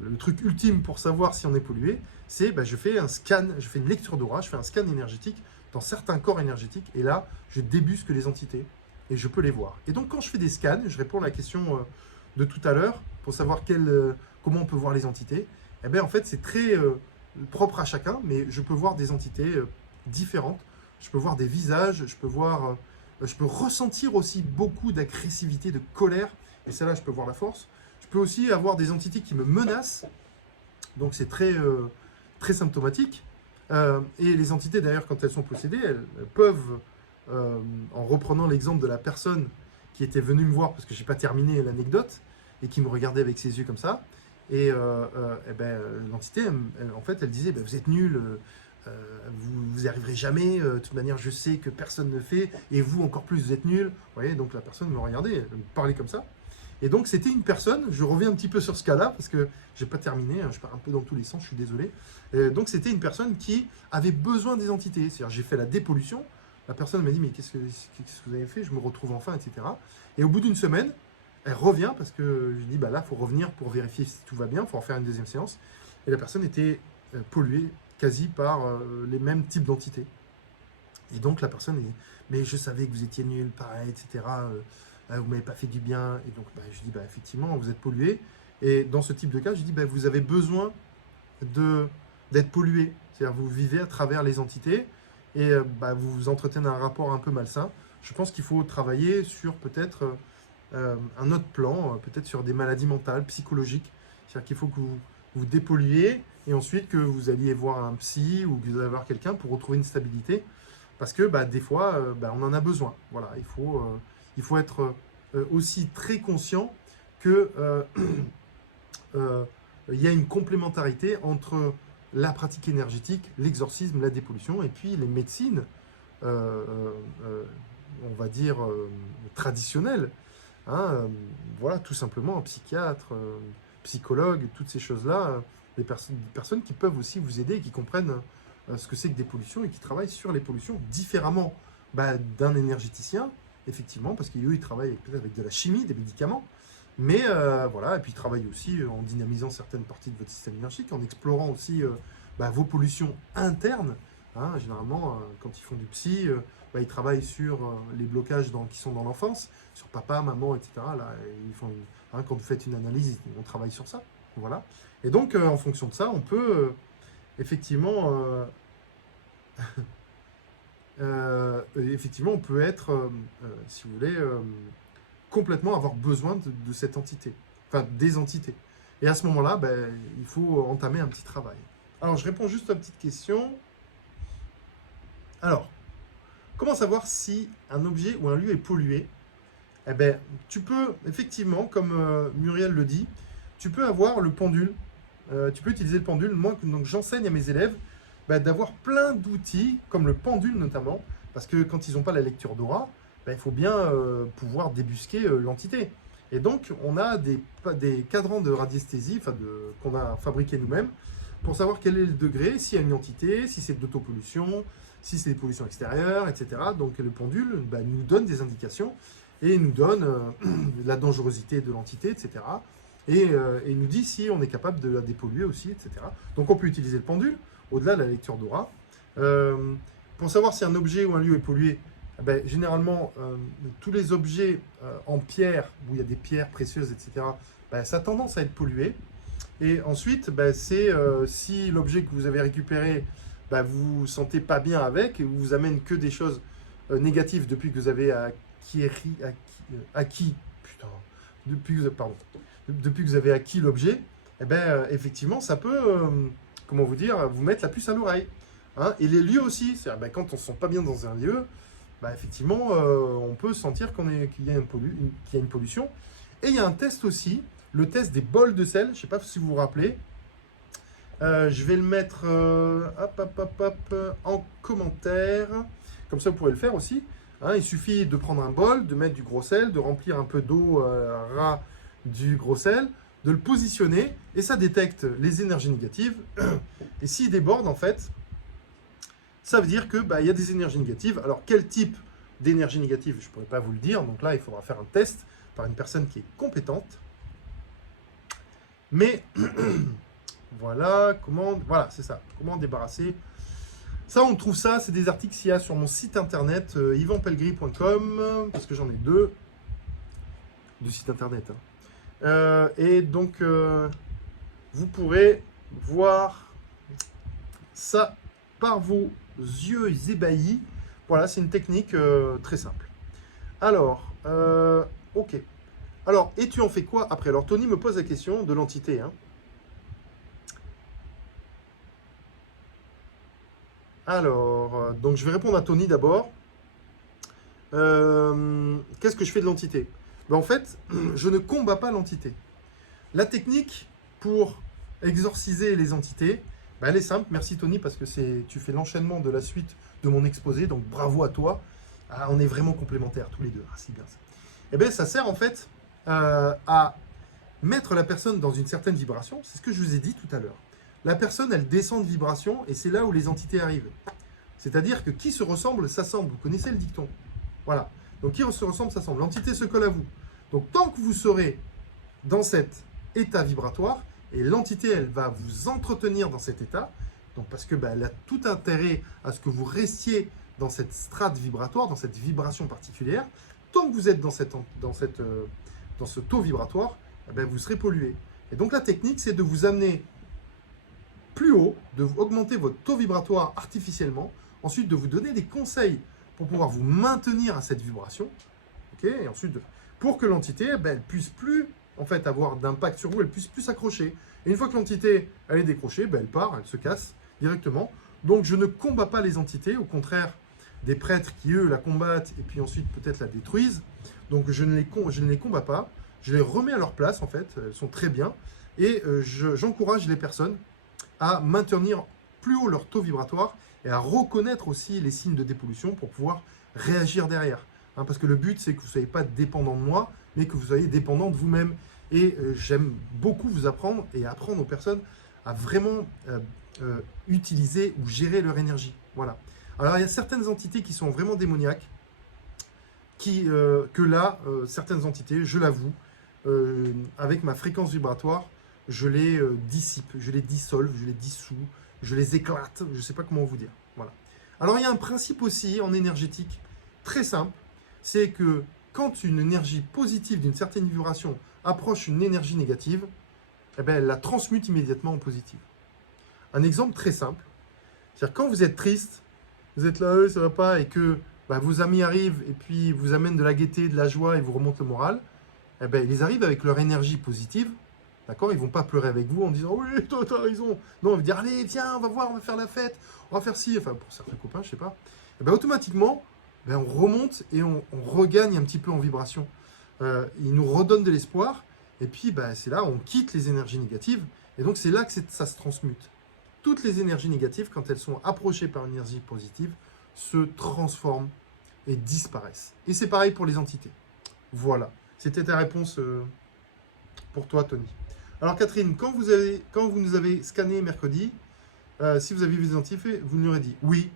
le truc ultime pour savoir si on est pollué, c'est je fais un scan, je fais une lecture d'aura, je fais un scan énergétique dans certains corps énergétiques, et là je débusque les entités et je peux les voir. Et donc quand je fais des scans, je réponds à la question de tout à l'heure pour savoir comment on peut voir les entités. En fait c'est très propre à chacun, mais je peux voir des entités différentes, je peux voir des visages, je peux ressentir aussi beaucoup d'agressivité, de colère, et celle-là je peux voir la force. Je peux aussi avoir des entités qui me menacent, donc c'est très, très symptomatique. Et les entités d'ailleurs, quand elles sont possédées, elles peuvent, en reprenant l'exemple de la personne qui était venue me voir, parce que je n'ai pas terminé l'anecdote, et qui me regardait avec ses yeux comme ça, et l'entité, en fait, elle disait vous êtes nul, vous n'y arriverez jamais, de toute manière je sais que personne ne fait, et vous encore plus vous êtes nul. Vous voyez, donc la personne me regardait, elle me parlait comme ça. Et donc c'était une personne, je reviens un petit peu sur ce cas-là, parce que je n'ai pas terminé, je pars un peu dans tous les sens, je suis désolé. Donc c'était une personne qui avait besoin des entités, c'est-à-dire j'ai fait la dépollution, la personne m'a dit mais qu'est-ce que vous avez fait, je me retrouve enfin, etc. Et au bout d'une semaine, elle revient, parce que je dis là il faut revenir pour vérifier si tout va bien, il faut en faire une deuxième séance. et la personne était polluée quasi par les mêmes types d'entités. Et donc la personne est, mais je savais que vous étiez nul, pareil, etc. Vous m'avez pas fait du bien. Et donc je dis, effectivement, vous êtes pollué. Et dans ce type de cas, je dis, vous avez besoin d'être pollué. C'est-à-dire vous vivez à travers les entités et vous entretenez un rapport un peu malsain. Je pense qu'il faut travailler sur peut-être un autre plan, peut-être sur des maladies mentales, psychologiques. C'est-à-dire qu'il faut que vous dépolluiez et ensuite que vous alliez voir un psy ou que vous allez voir quelqu'un pour retrouver une stabilité. Parce que des fois, on en a besoin. Voilà, il faut être aussi très conscient que il y a une complémentarité entre la pratique énergétique, l'exorcisme, la dépollution, et puis les médecines, on va dire, traditionnelles. Voilà, tout simplement, un psychiatre, psychologue, toutes ces choses-là, des personnes qui peuvent aussi vous aider et qui comprennent ce que c'est que des pollutions et qui travaillent sur les pollutions différemment d'un énergéticien, effectivement, parce qu'eux, ils travaillent peut-être avec de la chimie, des médicaments, mais voilà, et puis ils travaillent aussi en dynamisant certaines parties de votre système énergétique, en explorant aussi vos pollutions internes. Généralement, quand ils font du psy, ils travaillent sur les blocages qui sont dans l'enfance, sur papa, maman, etc. Là, ils font quand vous faites une analyse, on travaille sur ça. Voilà. Et donc, en fonction de ça, on peut effectivement, effectivement, on peut être, si vous voulez, complètement avoir besoin de cette entité, enfin des entités. Et à ce moment-là, il faut entamer un petit travail. Alors, je réponds juste à une petite question. Alors, comment savoir si un objet ou un lieu est pollué? Tu peux, effectivement, comme Muriel le dit, tu peux avoir le pendule. Tu peux utiliser le pendule. Moi, donc, j'enseigne à mes élèves d'avoir plein d'outils, comme le pendule notamment, parce que quand ils n'ont pas la lecture d'aura, il faut bien pouvoir débusquer l'entité. Et donc, on a des cadrans de radiesthésie qu'on a fabriqués nous-mêmes pour savoir quel est le degré, s'il y a une entité, si c'est de l'autopollution, si c'est des pollutions extérieures, etc. Donc, le pendule nous donne des indications et nous donne la dangerosité de l'entité, etc. Et il nous dit si on est capable de la dépolluer aussi, etc. Donc, on peut utiliser le pendule, au-delà de la lecture d'aura. Pour savoir si un objet ou un lieu est pollué, généralement, tous les objets en pierre, où il y a des pierres précieuses, etc., ça a tendance à être pollué. Et ensuite, c'est si l'objet que vous avez récupéré, vous ne vous sentez pas bien avec, et vous amène que des choses négatives depuis que vous avez depuis que vous avez acquis l'objet, effectivement, ça peut, comment vous dire, vous mettre la puce à l'oreille. Et les lieux aussi, c'est-à-dire quand on ne se sent pas bien dans un lieu, effectivement, on peut sentir qu'il y a une pollution. Et il y a un test aussi, le test des bols de sel. Je ne sais pas si vous vous rappelez. Je vais le mettre en commentaire. Comme ça, vous pourrez le faire aussi. Il suffit de prendre un bol, de mettre du gros sel, de remplir un peu d'eau ras du gros sel, de le positionner. Et ça détecte les énergies négatives. Et s'il déborde, en fait, ça veut dire que y a des énergies négatives. Alors, quel type d'énergie négative, je ne pourrais pas vous le dire. Donc là, il faudra faire un test par une personne qui est compétente. Mais voilà, voilà, c'est ça. Comment débarrasser. Ça, on trouve ça, c'est des articles qu'il y a sur mon site internet, ivanpelgri.com, parce que j'en ai deux sites internet. Et donc, vous pourrez voir ça par vos yeux ébahis. Voilà, c'est une technique très simple. Alors, ok. Alors, et tu en fais quoi après? Alors, Tony me pose la question de l'entité. Alors, donc je vais répondre à Tony d'abord. Qu'est-ce que je fais de l'entité? En fait, je ne combats pas l'entité. La technique pour exorciser les entités, elle est simple. Merci Tony, parce que tu fais l'enchaînement de la suite de mon exposé. Donc bravo à toi. On est vraiment complémentaires tous les deux. C'est bien ça. Ça sert en fait à mettre la personne dans une certaine vibration. C'est ce que je vous ai dit tout à l'heure. La personne, elle descend de vibration et c'est là où les entités arrivent. C'est-à-dire que qui se ressemble, s'assemble. Vous connaissez le dicton. Voilà. Donc qui se ressemble, s'assemble. L'entité se colle à vous. Donc tant que vous serez dans cet état vibratoire, Et l'entité, elle va vous entretenir dans cet état, donc parce que elle a tout intérêt à ce que vous restiez dans cette strate vibratoire, dans cette vibration particulière. Tant que vous êtes dans ce taux vibratoire, vous serez pollué. Et donc la technique, c'est de vous amener plus haut, de vous augmenter votre taux vibratoire artificiellement, ensuite de vous donner des conseils pour pouvoir vous maintenir à cette vibration, et ensuite pour que l'entité, elle puisse plus en fait avoir d'impact sur vous, elle puisse plus s'accrocher. Et une fois que l'entité elle est décrochée, elle part, elle se casse directement. Donc je ne combats pas les entités, au contraire des prêtres qui eux la combattent et puis ensuite peut-être la détruisent. Donc je ne les combats pas, je les remets à leur place en fait, elles sont très bien. Et j'encourage les personnes à maintenir plus haut leur taux vibratoire et à reconnaître aussi les signes de dépollution pour pouvoir réagir derrière. Parce que le but, c'est que vous ne soyez pas dépendant de moi, mais que vous soyez dépendant de vous-même. Et j'aime beaucoup vous apprendre et apprendre aux personnes à vraiment utiliser ou gérer leur énergie. Voilà. Alors, il y a certaines entités qui sont vraiment démoniaques, certaines entités, je l'avoue, avec ma fréquence vibratoire, je les dissipe, je les dissolve, je les dissous, je les éclate, je ne sais pas comment vous dire. Voilà. Alors, il y a un principe aussi en énergétique très simple, c'est que quand une énergie positive d'une certaine vibration approche une énergie négative, elle la transmute immédiatement en positive. Un exemple très simple, c'est-à-dire quand vous êtes triste, vous êtes là, ça va pas, et que vos amis arrivent et puis vous amènent de la gaieté, de la joie et vous remontent le moral, ils arrivent avec leur énergie positive, d'accord? Ils ne vont pas pleurer avec vous en disant « Oui, toi, t'as raison ». Non, on va dire « Allez, viens, on va voir, on va faire la fête, on va faire ci ». Enfin, pour certains copains, je ne sais pas. Automatiquement, on remonte et on regagne un petit peu en vibration. Il nous redonne de l'espoir. Et puis, c'est là où on quitte les énergies négatives. Et donc, c'est là que ça se transmute. Toutes les énergies négatives, quand elles sont approchées par une énergie positive, se transforment et disparaissent. Et c'est pareil pour les entités. Voilà. C'était ta réponse pour toi, Tony. Alors, Catherine, quand vous nous avez scanné mercredi, si vous avez vu les entités, vous nous aurez dit oui.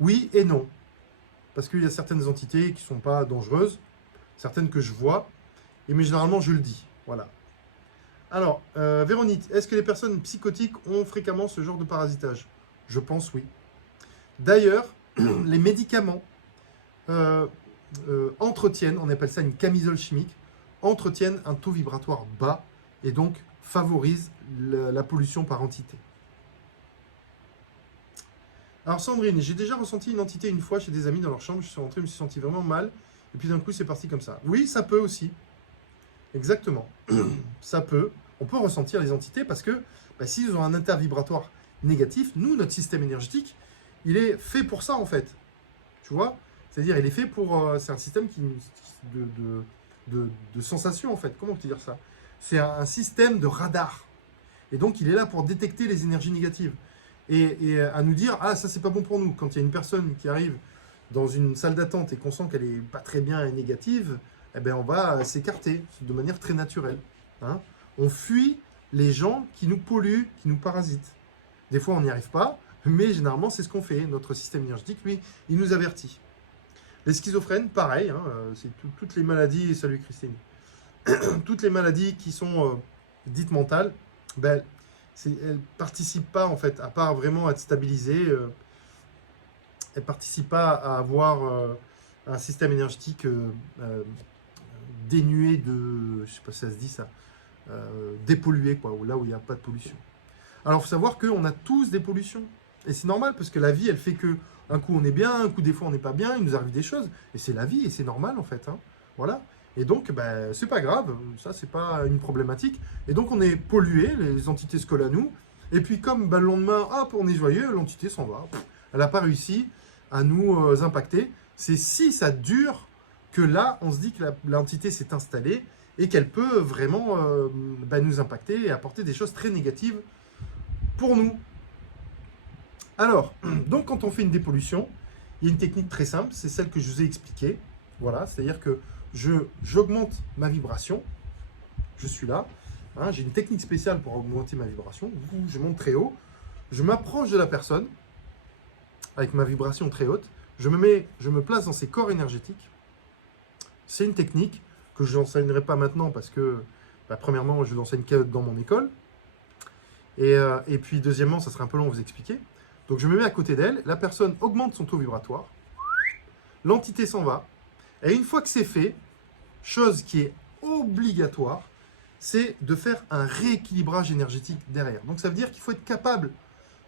Oui et non. Parce qu'il y a certaines entités qui ne sont pas dangereuses, certaines que je vois, mais généralement je le dis. Voilà. Alors, Véronique, est-ce que les personnes psychotiques ont fréquemment ce genre de parasitage? Je pense oui. D'ailleurs, les médicaments entretiennent, on appelle ça une camisole chimique, entretiennent un taux vibratoire bas et donc favorisent la pollution par entité. Alors Sandrine, j'ai déjà ressenti une entité une fois chez des amis dans leur chambre, je suis rentré, je me suis senti vraiment mal, et puis d'un coup c'est parti comme ça. Oui, ça peut aussi. Exactement. Ça peut. On peut ressentir les entités parce que s'ils ont un intervibratoire négatif, nous, notre système énergétique, il est fait pour ça en fait. Tu vois? C'est-à-dire, il est fait pour... c'est un système de sensation en fait. Comment te dire ça? C'est un système de radar. Et donc, il est là pour détecter les énergies négatives. Et à nous dire, ah, ça, c'est pas bon pour nous. Quand il y a une personne qui arrive dans une salle d'attente et qu'on sent qu'elle est pas très bien et négative, on va s'écarter de manière très naturelle. Hein. On fuit les gens qui nous polluent, qui nous parasitent. Des fois, on n'y arrive pas, mais généralement, c'est ce qu'on fait. Notre système énergétique, lui, il nous avertit. Les schizophrènes, pareil, hein, c'est toutes les maladies, et salut Christine, toutes les maladies qui sont dites mentales, elles ne participent pas, en fait, à part vraiment être stabilisées, elles ne participent pas à avoir un système énergétique dénué de, je sais pas si ça se dit ça, dépollué, quoi, là où il n'y a pas de pollution. Alors, il faut savoir qu'on a tous des pollutions. Et c'est normal, parce que la vie, elle fait que un coup on est bien, un coup des fois on n'est pas bien, il nous arrive des choses. Et c'est la vie, et c'est normal en fait. Hein. Voilà. Et donc, c'est pas grave, ça c'est pas une problématique. Et donc on est pollué, les entités se collent à nous. Et puis comme le lendemain, hop, on est joyeux, l'entité s'en va. Elle n'a pas réussi à nous impacter. C'est si ça dure que là, on se dit que l'entité s'est installée et qu'elle peut vraiment nous impacter et apporter des choses très négatives pour nous. Alors, donc quand on fait une dépollution, il y a une technique très simple, c'est celle que je vous ai expliquée. Voilà, c'est-à-dire que j'augmente ma vibration, je suis là, hein, j'ai une technique spéciale pour augmenter ma vibration, je monte très haut, je m'approche de la personne avec ma vibration très haute, je me place dans ses corps énergétiques. C'est une technique que je n'enseignerai pas maintenant parce que Premièrement, je l'enseigne que dans mon école. Et puis, deuxièmement, ça serait un peu long à vous expliquer. Donc, je me mets à côté d'elle. La personne augmente son taux vibratoire. L'entité s'en va. Et une fois que c'est fait, chose qui est obligatoire, c'est de faire un rééquilibrage énergétique derrière. Donc, ça veut dire qu'il faut être capable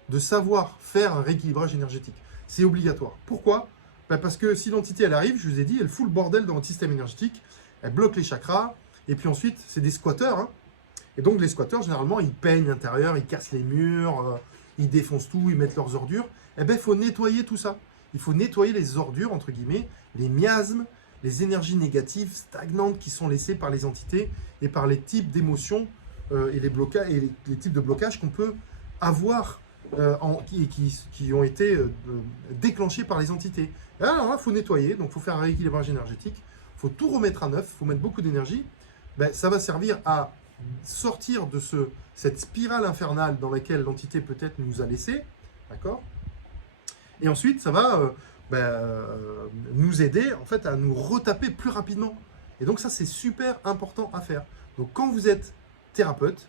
de savoir faire un rééquilibrage énergétique. C'est obligatoire. Pourquoi? Parce que si l'entité, elle arrive, je vous ai dit, elle fout le bordel dans votre système énergétique, elle bloque les chakras, et puis ensuite, c'est des squatteurs. Hein. Et donc, les squatteurs, généralement, ils peignent l'intérieur, ils cassent les murs, ils défoncent tout, ils mettent leurs ordures. Eh bien, il faut nettoyer tout ça. Il faut nettoyer les ordures, entre guillemets, les miasmes, les énergies négatives, stagnantes qui sont laissées par les entités et par les types d'émotions et les blocages et les types de blocages qu'on peut avoir qui ont été déclenchés par les entités. Et alors là, il faut nettoyer, donc il faut faire un rééquilibrage énergétique, il faut tout remettre à neuf, il faut mettre beaucoup d'énergie. Ça va servir à sortir de cette spirale infernale dans laquelle l'entité peut-être nous a laissés, d'accord? Et ensuite, ça va nous aider en fait à nous retaper plus rapidement. Et donc ça, c'est super important à faire. Donc quand vous êtes thérapeute,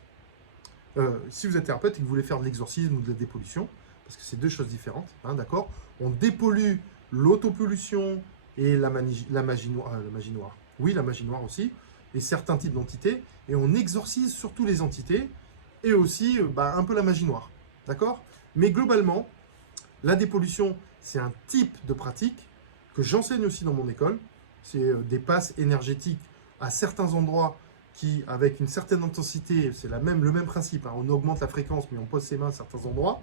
si vous êtes thérapeute et que vous voulez faire de l'exorcisme ou de la dépollution, parce que c'est deux choses différentes, hein, d'accord? On dépollue l'autopollution et la magie noire. Oui, la magie noire aussi, et certains types d'entités, et on exorcise surtout les entités, et aussi un peu la magie noire, d'accord? Mais globalement, la dépollution, c'est un type de pratique que j'enseigne aussi dans mon école. C'est des passes énergétiques à certains endroits qui, avec une certaine intensité, c'est le même principe, hein, on augmente la fréquence, mais on pose ses mains à certains endroits.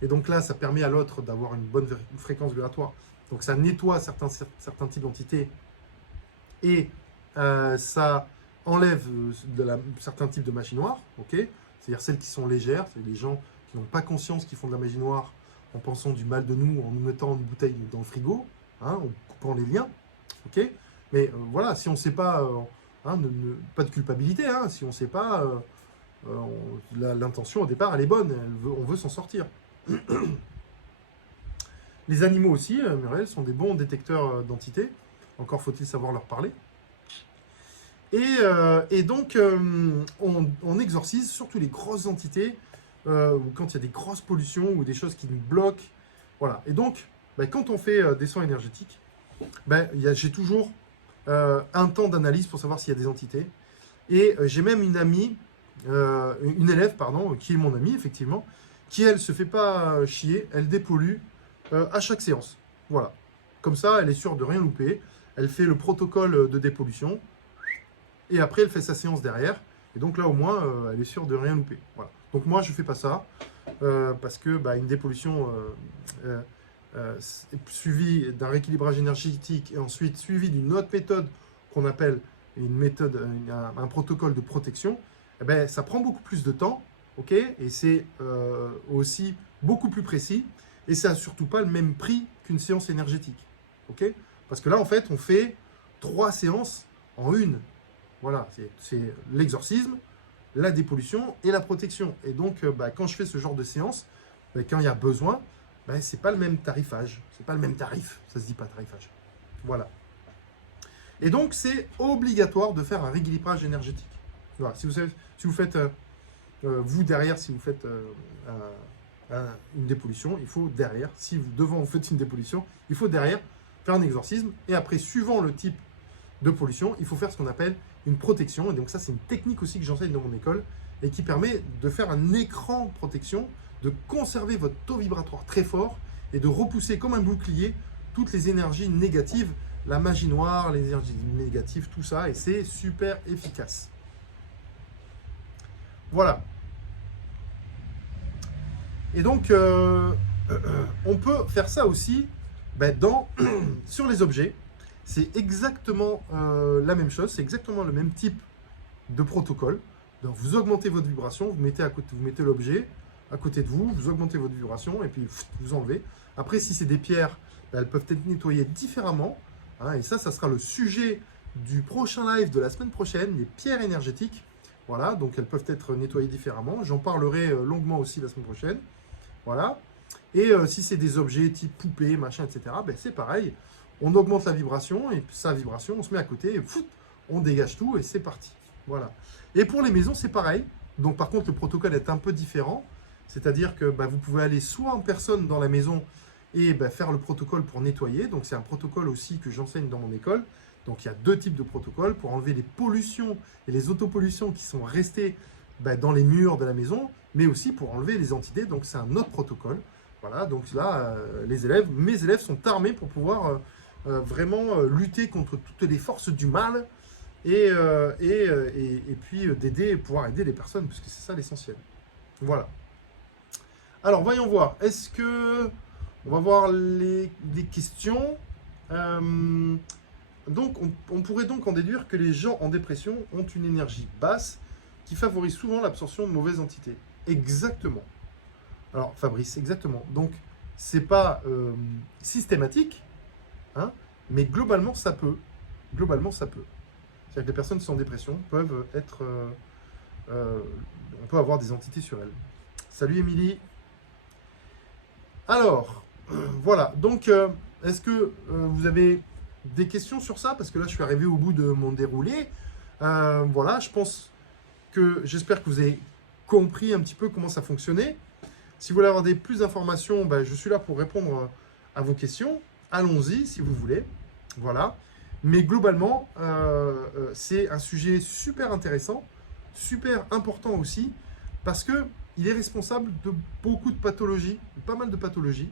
Et donc là, ça permet à l'autre d'avoir une bonne fréquence vibratoire. Donc ça nettoie certains types d'entités et ça enlève certains types de magie noire, ok? C'est-à-dire celles qui sont légères, c'est les gens qui n'ont pas conscience qu'ils font de la magie noire en pensant du mal de nous, en nous mettant une bouteille dans le frigo, hein, en coupant les liens, ok? Mais voilà, si on ne sait pas, pas de culpabilité, hein, si on ne sait pas, l'intention au départ, elle est bonne, on veut s'en sortir. Les animaux aussi, Muriel, sont des bons détecteurs d'entités, encore faut-il savoir leur parler. Et donc, on exorcise surtout les grosses entités, ou quand il y a des grosses pollutions ou des choses qui nous bloquent. Voilà. Et donc, quand on fait des soins énergétiques, j'ai toujours un temps d'analyse pour savoir s'il y a des entités. Et j'ai même une amie, une élève, pardon, qui est mon amie, effectivement, qui, elle, se fait pas chier, elle dépollue à chaque séance. Voilà. Comme ça, elle est sûre de rien louper. Elle fait le protocole de dépollution. Et après, elle fait sa séance derrière. Et donc là, au moins, elle est sûre de rien louper. Voilà. Donc moi, je ne fais pas ça. Parce que une dépollution suivie d'un rééquilibrage énergétique et ensuite suivie d'une autre méthode qu'on appelle un protocole de protection, ça prend beaucoup plus de temps. Okay, et c'est aussi beaucoup plus précis. Et ça n'a surtout pas le même prix qu'une séance énergétique. Okay, parce que là, en fait, on fait 3 séances en une. Voilà, c'est l'exorcisme, la dépollution et la protection. Et donc, quand je fais ce genre de séance, quand il y a besoin, c'est pas le même tarifage. C'est pas le même tarif. Ça se dit pas tarifage. Voilà. Et donc, c'est obligatoire de faire un rééquilibrage énergétique. Voilà. Si vous faites, vous derrière, si vous faites une dépollution, il faut derrière, si devant vous faites une dépollution, il faut derrière faire un exorcisme. Et après, suivant le type de pollution, il faut faire ce qu'on appelle une protection. Et donc ça, c'est une technique aussi que j'enseigne dans mon école et qui permet de faire un écran de protection, de conserver votre taux vibratoire très fort et de repousser comme un bouclier toutes les énergies négatives, la magie noire, les énergies négatives, tout ça. Et c'est super efficace. Voilà. Et donc, on peut faire ça aussi sur les objets. C'est exactement la même chose, c'est exactement le même type de protocole. Donc, vous augmentez votre vibration, vous mettez l'objet à côté de vous, vous augmentez votre vibration et puis vous enlevez. Après, si c'est des pierres, elles peuvent être nettoyées différemment. Hein, et ça sera le sujet du prochain live de la semaine prochaine, les pierres énergétiques. Voilà, donc elles peuvent être nettoyées différemment. J'en parlerai longuement aussi la semaine prochaine. Voilà. Et si c'est des objets type poupée, machin, etc., c'est pareil. On augmente la vibration et sa vibration, on se met à côté et on dégage tout et c'est parti. Voilà. Et pour les maisons, c'est pareil. Donc par contre, le protocole est un peu différent. C'est-à-dire que vous pouvez aller soit en personne dans la maison et faire le protocole pour nettoyer. Donc c'est un protocole aussi que j'enseigne dans mon école. Donc il y a 2 types de protocoles pour enlever les pollutions et les autopollutions qui sont restées dans les murs de la maison, mais aussi pour enlever les entités. Donc c'est un autre protocole. Voilà, donc là, mes élèves sont armés pour pouvoir vraiment lutter contre toutes les forces du mal et puis pouvoir aider les personnes, parce que c'est ça l'essentiel. Voilà. Alors, voyons voir. Est-ce que... On va voir les questions. Donc, on pourrait donc en déduire que les gens en dépression ont une énergie basse qui favorise souvent l'absorption de mauvaises entités. Exactement. Alors, Fabrice, exactement. Donc, c'est pas systématique, hein, mais globalement, ça peut. Globalement, ça peut. C'est-à-dire que les personnes qui sont en dépression peuvent être... on peut avoir des entités sur elles. Salut, Émilie. Alors, voilà. Donc, est-ce que vous avez des questions sur ça? Parce que là, je suis arrivé au bout de mon déroulé. Voilà, j'espère que vous avez compris un petit peu comment ça fonctionnait. Si vous voulez avoir plus d'informations, je suis là pour répondre à vos questions. Allons-y, si vous voulez. Voilà. Mais globalement, c'est un sujet super intéressant, super important aussi, parce qu'il est responsable de beaucoup de pathologies, pas mal de pathologies,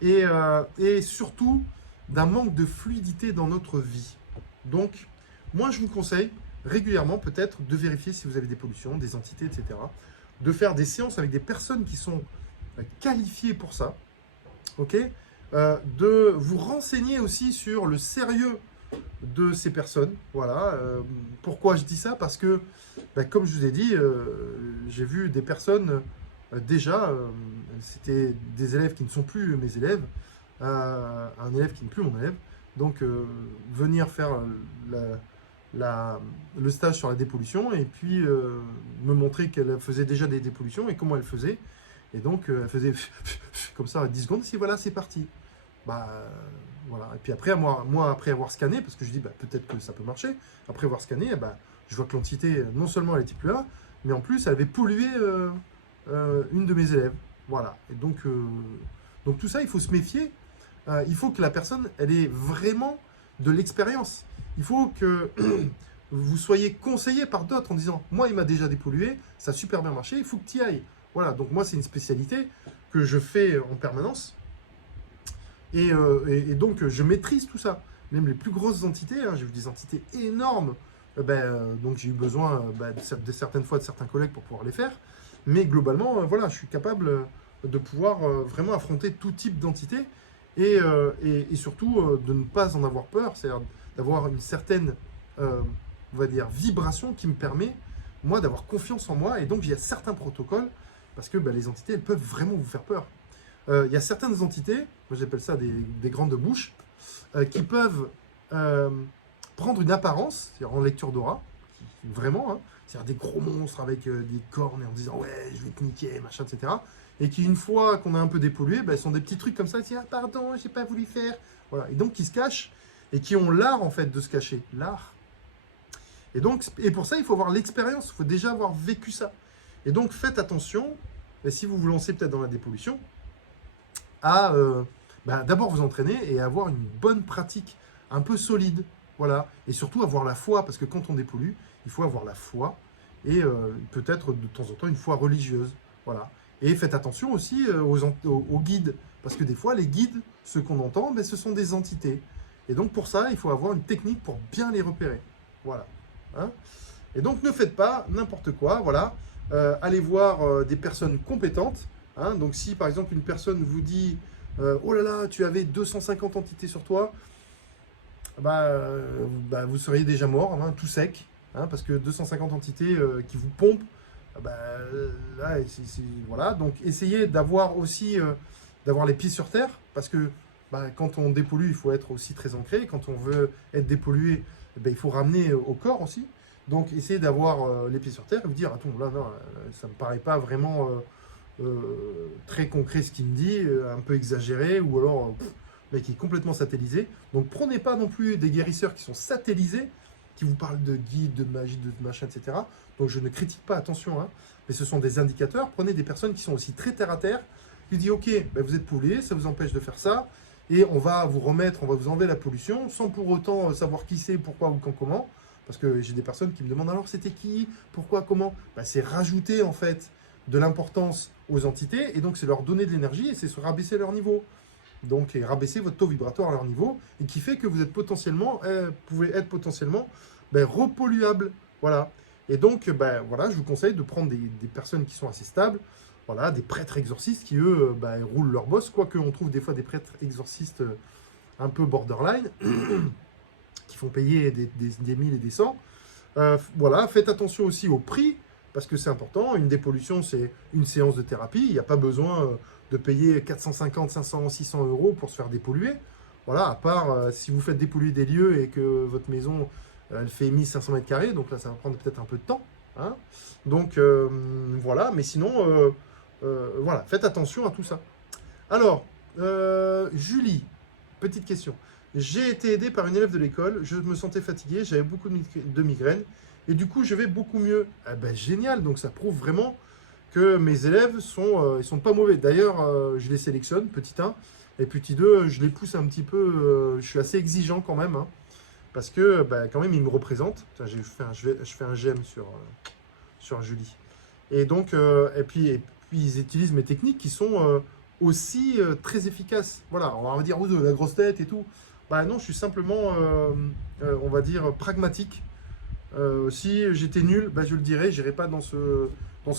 et surtout d'un manque de fluidité dans notre vie. Donc, moi, je vous conseille régulièrement peut-être de vérifier si vous avez des pollutions, des entités, etc. De faire des séances avec des personnes qui sont qualifiées pour ça, ok, de vous renseigner aussi sur le sérieux de ces personnes. Voilà. Pourquoi je dis ça? Parce que, comme je vous ai dit, j'ai vu des personnes déjà, c'était des élèves qui ne sont plus mes élèves, un élève qui n'est plus mon élève, donc venir faire le stage sur la dépollution et puis me montrer qu'elle faisait déjà des dépollutions et comment elle faisait. Et donc, elle faisait comme ça à 10 secondes, si voilà, c'est parti. Voilà. Et puis après, moi, après avoir scanné, parce que je dis peut-être que ça peut marcher, après avoir scanné, je vois que l'entité, non seulement elle n'était plus là, mais en plus, elle avait pollué une de mes élèves. Voilà. Et donc tout ça, il faut se méfier. Il faut que la personne, elle ait vraiment de l'expérience. Il faut que vous soyez conseillé par d'autres en disant « Moi, il m'a déjà dépollué, ça a super bien marché, il faut que tu y ailles. » Voilà, donc moi, c'est une spécialité que je fais en permanence. Et donc, je maîtrise tout ça. Même les plus grosses entités, hein, j'ai vu des entités énormes. Donc, j'ai eu besoin de certaines fois de certains collègues pour pouvoir les faire. Mais globalement, voilà, je suis capable de pouvoir vraiment affronter tout type d'entité et surtout de ne pas en avoir peur. C'est-à-dire d'avoir une certaine, on va dire, vibration qui me permet, moi, d'avoir confiance en moi. Et donc, il y a certains protocoles, parce que les entités, elles peuvent vraiment vous faire peur. Il y a certaines entités, moi j'appelle ça des grandes bouches, qui peuvent prendre une apparence, c'est-à-dire en lecture d'aura, vraiment, hein, c'est-à-dire des gros monstres avec des cornes et en disant ouais, je vais te niquer, machin, etc. Et qui, une fois qu'on a un peu dépollué, sont des petits trucs comme ça, qui disent ah, pardon, j'ai pas voulu faire. Voilà. Et donc qui se cachent et qui ont l'art en fait de se cacher, l'art. Et pour ça, il faut avoir l'expérience, il faut déjà avoir vécu ça. Et donc faites attention, et si vous vous lancez peut-être dans la dépollution, à d'abord vous entraîner et avoir une bonne pratique, un peu solide, voilà, et surtout avoir la foi, parce que quand on dépollue, il faut avoir la foi, et peut-être de temps en temps une foi religieuse, voilà. Et faites attention aussi aux guides, parce que des fois les guides, ceux qu'on entend, ce sont des entités, et donc pour ça, il faut avoir une technique pour bien les repérer, voilà. Hein, et donc ne faites pas n'importe quoi, voilà, allez voir des personnes compétentes. Hein, donc si par exemple une personne vous dit oh là là, tu avais 250 entités sur toi, vous seriez déjà mort, hein, tout sec, hein, parce que 250 entités qui vous pompent, là, voilà. Donc essayez d'avoir aussi d'avoir les pieds sur terre, parce que quand on dépollue, il faut être aussi très ancré. Quand on veut être dépollué, il faut ramener au corps aussi. Donc essayez d'avoir les pieds sur terre et vous dire attends, là, non, ça me paraît pas vraiment... très concret ce qu'il me dit, un peu exagéré, ou alors qui est complètement satellisé. Donc prenez pas non plus des guérisseurs qui sont satellisés, qui vous parlent de guides, de magie, de machin, etc. Donc je ne critique pas, attention, hein, mais ce sont des indicateurs. Prenez des personnes qui sont aussi très terre à terre, qui disent ok, ben vous êtes pollué, ça vous empêche de faire ça, et on va vous remettre, on va vous enlever la pollution, sans pour autant savoir qui c'est, pourquoi ou quand, comment. Parce que j'ai des personnes qui me demandent alors c'était qui, pourquoi, comment. Ben, c'est rajouter en fait de l'importance aux entités, et donc c'est leur donner de l'énergie, et c'est se rabaisser leur niveau. Donc, et rabaisser votre taux vibratoire à leur niveau, et qui fait que vous êtes potentiellement, pouvez être potentiellement repolluable. Voilà. Et donc, voilà, je vous conseille de prendre des personnes qui sont assez stables, voilà, des prêtres exorcistes qui, eux, roulent leur boss, quoique on trouve des fois des prêtres exorcistes un peu borderline, qui font payer des 1000 et des 100. Voilà, faites attention aussi au prix, parce que c'est important. Une dépollution, c'est une séance de thérapie. Il n'y a pas besoin de payer 450, 500, 600 euros pour se faire dépolluer. Voilà, à part si vous faites dépolluer des lieux et que votre maison, elle fait 1500 mètres carrés, donc là, ça va prendre peut-être un peu de temps. Hein. Donc, voilà, mais sinon, voilà, faites attention à tout ça. Alors, Julie, petite question. J'ai été aidé par une élève de l'école, je me sentais fatigué, j'avais beaucoup de migraines, et du coup, je vais beaucoup mieux. Eh ben, génial, donc ça prouve vraiment que mes élèves ils sont pas mauvais. D'ailleurs, je les sélectionne, petit 1, et petit 2, je les pousse un petit peu, je suis assez exigeant quand même, hein, parce que quand même, ils me représentent. Je fais un j'aime sur Julie. Et donc, et puis, ils utilisent mes techniques qui sont aussi très efficaces. Voilà, on va dire, la grosse tête et tout. Bah non, je suis simplement, on va dire, pragmatique. Si j'étais nul, je le dirais, je n'irais pas dans ce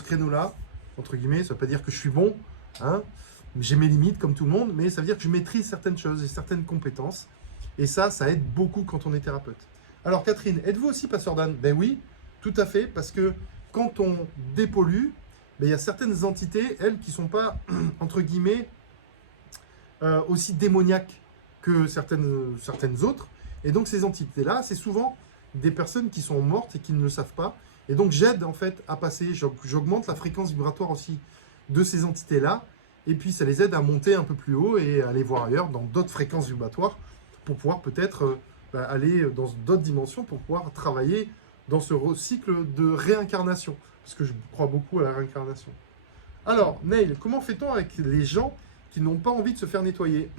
créneau-là, entre guillemets. Ça ne veut pas dire que je suis bon, hein. J'ai mes limites comme tout le monde, mais ça veut dire que je maîtrise certaines choses et certaines compétences. Et ça aide beaucoup quand on est thérapeute. Alors Catherine, êtes-vous aussi passeur d'âne? Ben oui, tout à fait, parce que quand on dépollue, il y a certaines entités, elles, qui ne sont pas, entre guillemets, aussi démoniaques que certaines autres. Et donc ces entités-là, c'est souvent des personnes qui sont mortes et qui ne le savent pas. Et donc j'aide en fait à passer, j'augmente la fréquence vibratoire aussi de ces entités-là. Et puis ça les aide à monter un peu plus haut et à aller voir ailleurs dans d'autres fréquences vibratoires pour pouvoir peut-être aller dans d'autres dimensions pour pouvoir travailler dans ce cycle de réincarnation. Parce que je crois beaucoup à la réincarnation. Alors, Neil, comment fait-on avec les gens qui n'ont pas envie de se faire nettoyer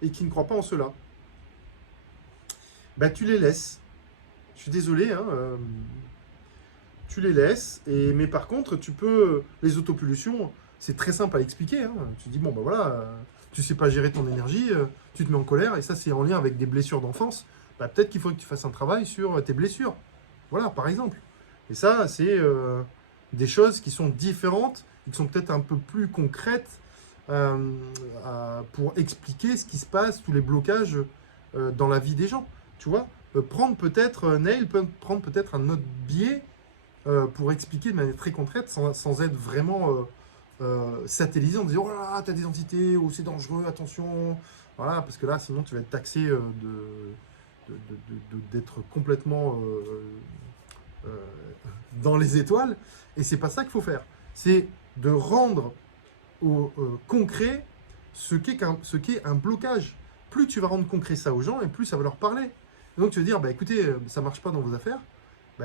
et qui ne croient pas en cela? Tu les laisses. Je suis désolé, hein, tu les laisses. Mais par contre, tu peux... Les autopollutions, c'est très simple à expliquer. Hein. Tu dis, bon, voilà, tu ne sais pas gérer ton énergie, tu te mets en colère, et ça, c'est en lien avec des blessures d'enfance. Peut-être qu'il faut que tu fasses un travail sur tes blessures. Voilà, par exemple. Et ça, c'est des choses qui sont différentes, qui sont peut-être un peu plus concrètes pour expliquer ce qui se passe, tous les blocages dans la vie des gens. Tu vois, prendre peut-être, Neil peut prendre peut-être un autre biais pour expliquer de manière très concrète, sans être vraiment satellisé, en disant « Oh là là, tu as des entités, oh, c'est dangereux, attention !» Voilà, parce que là, sinon, tu vas être taxé d'être complètement dans les étoiles. Et c'est pas ça qu'il faut faire. C'est de rendre au concret ce qu'est un blocage. Plus tu vas rendre concret ça aux gens, et plus ça va leur parler. Et donc tu vas dire, écoutez, ça ne marche pas dans vos affaires.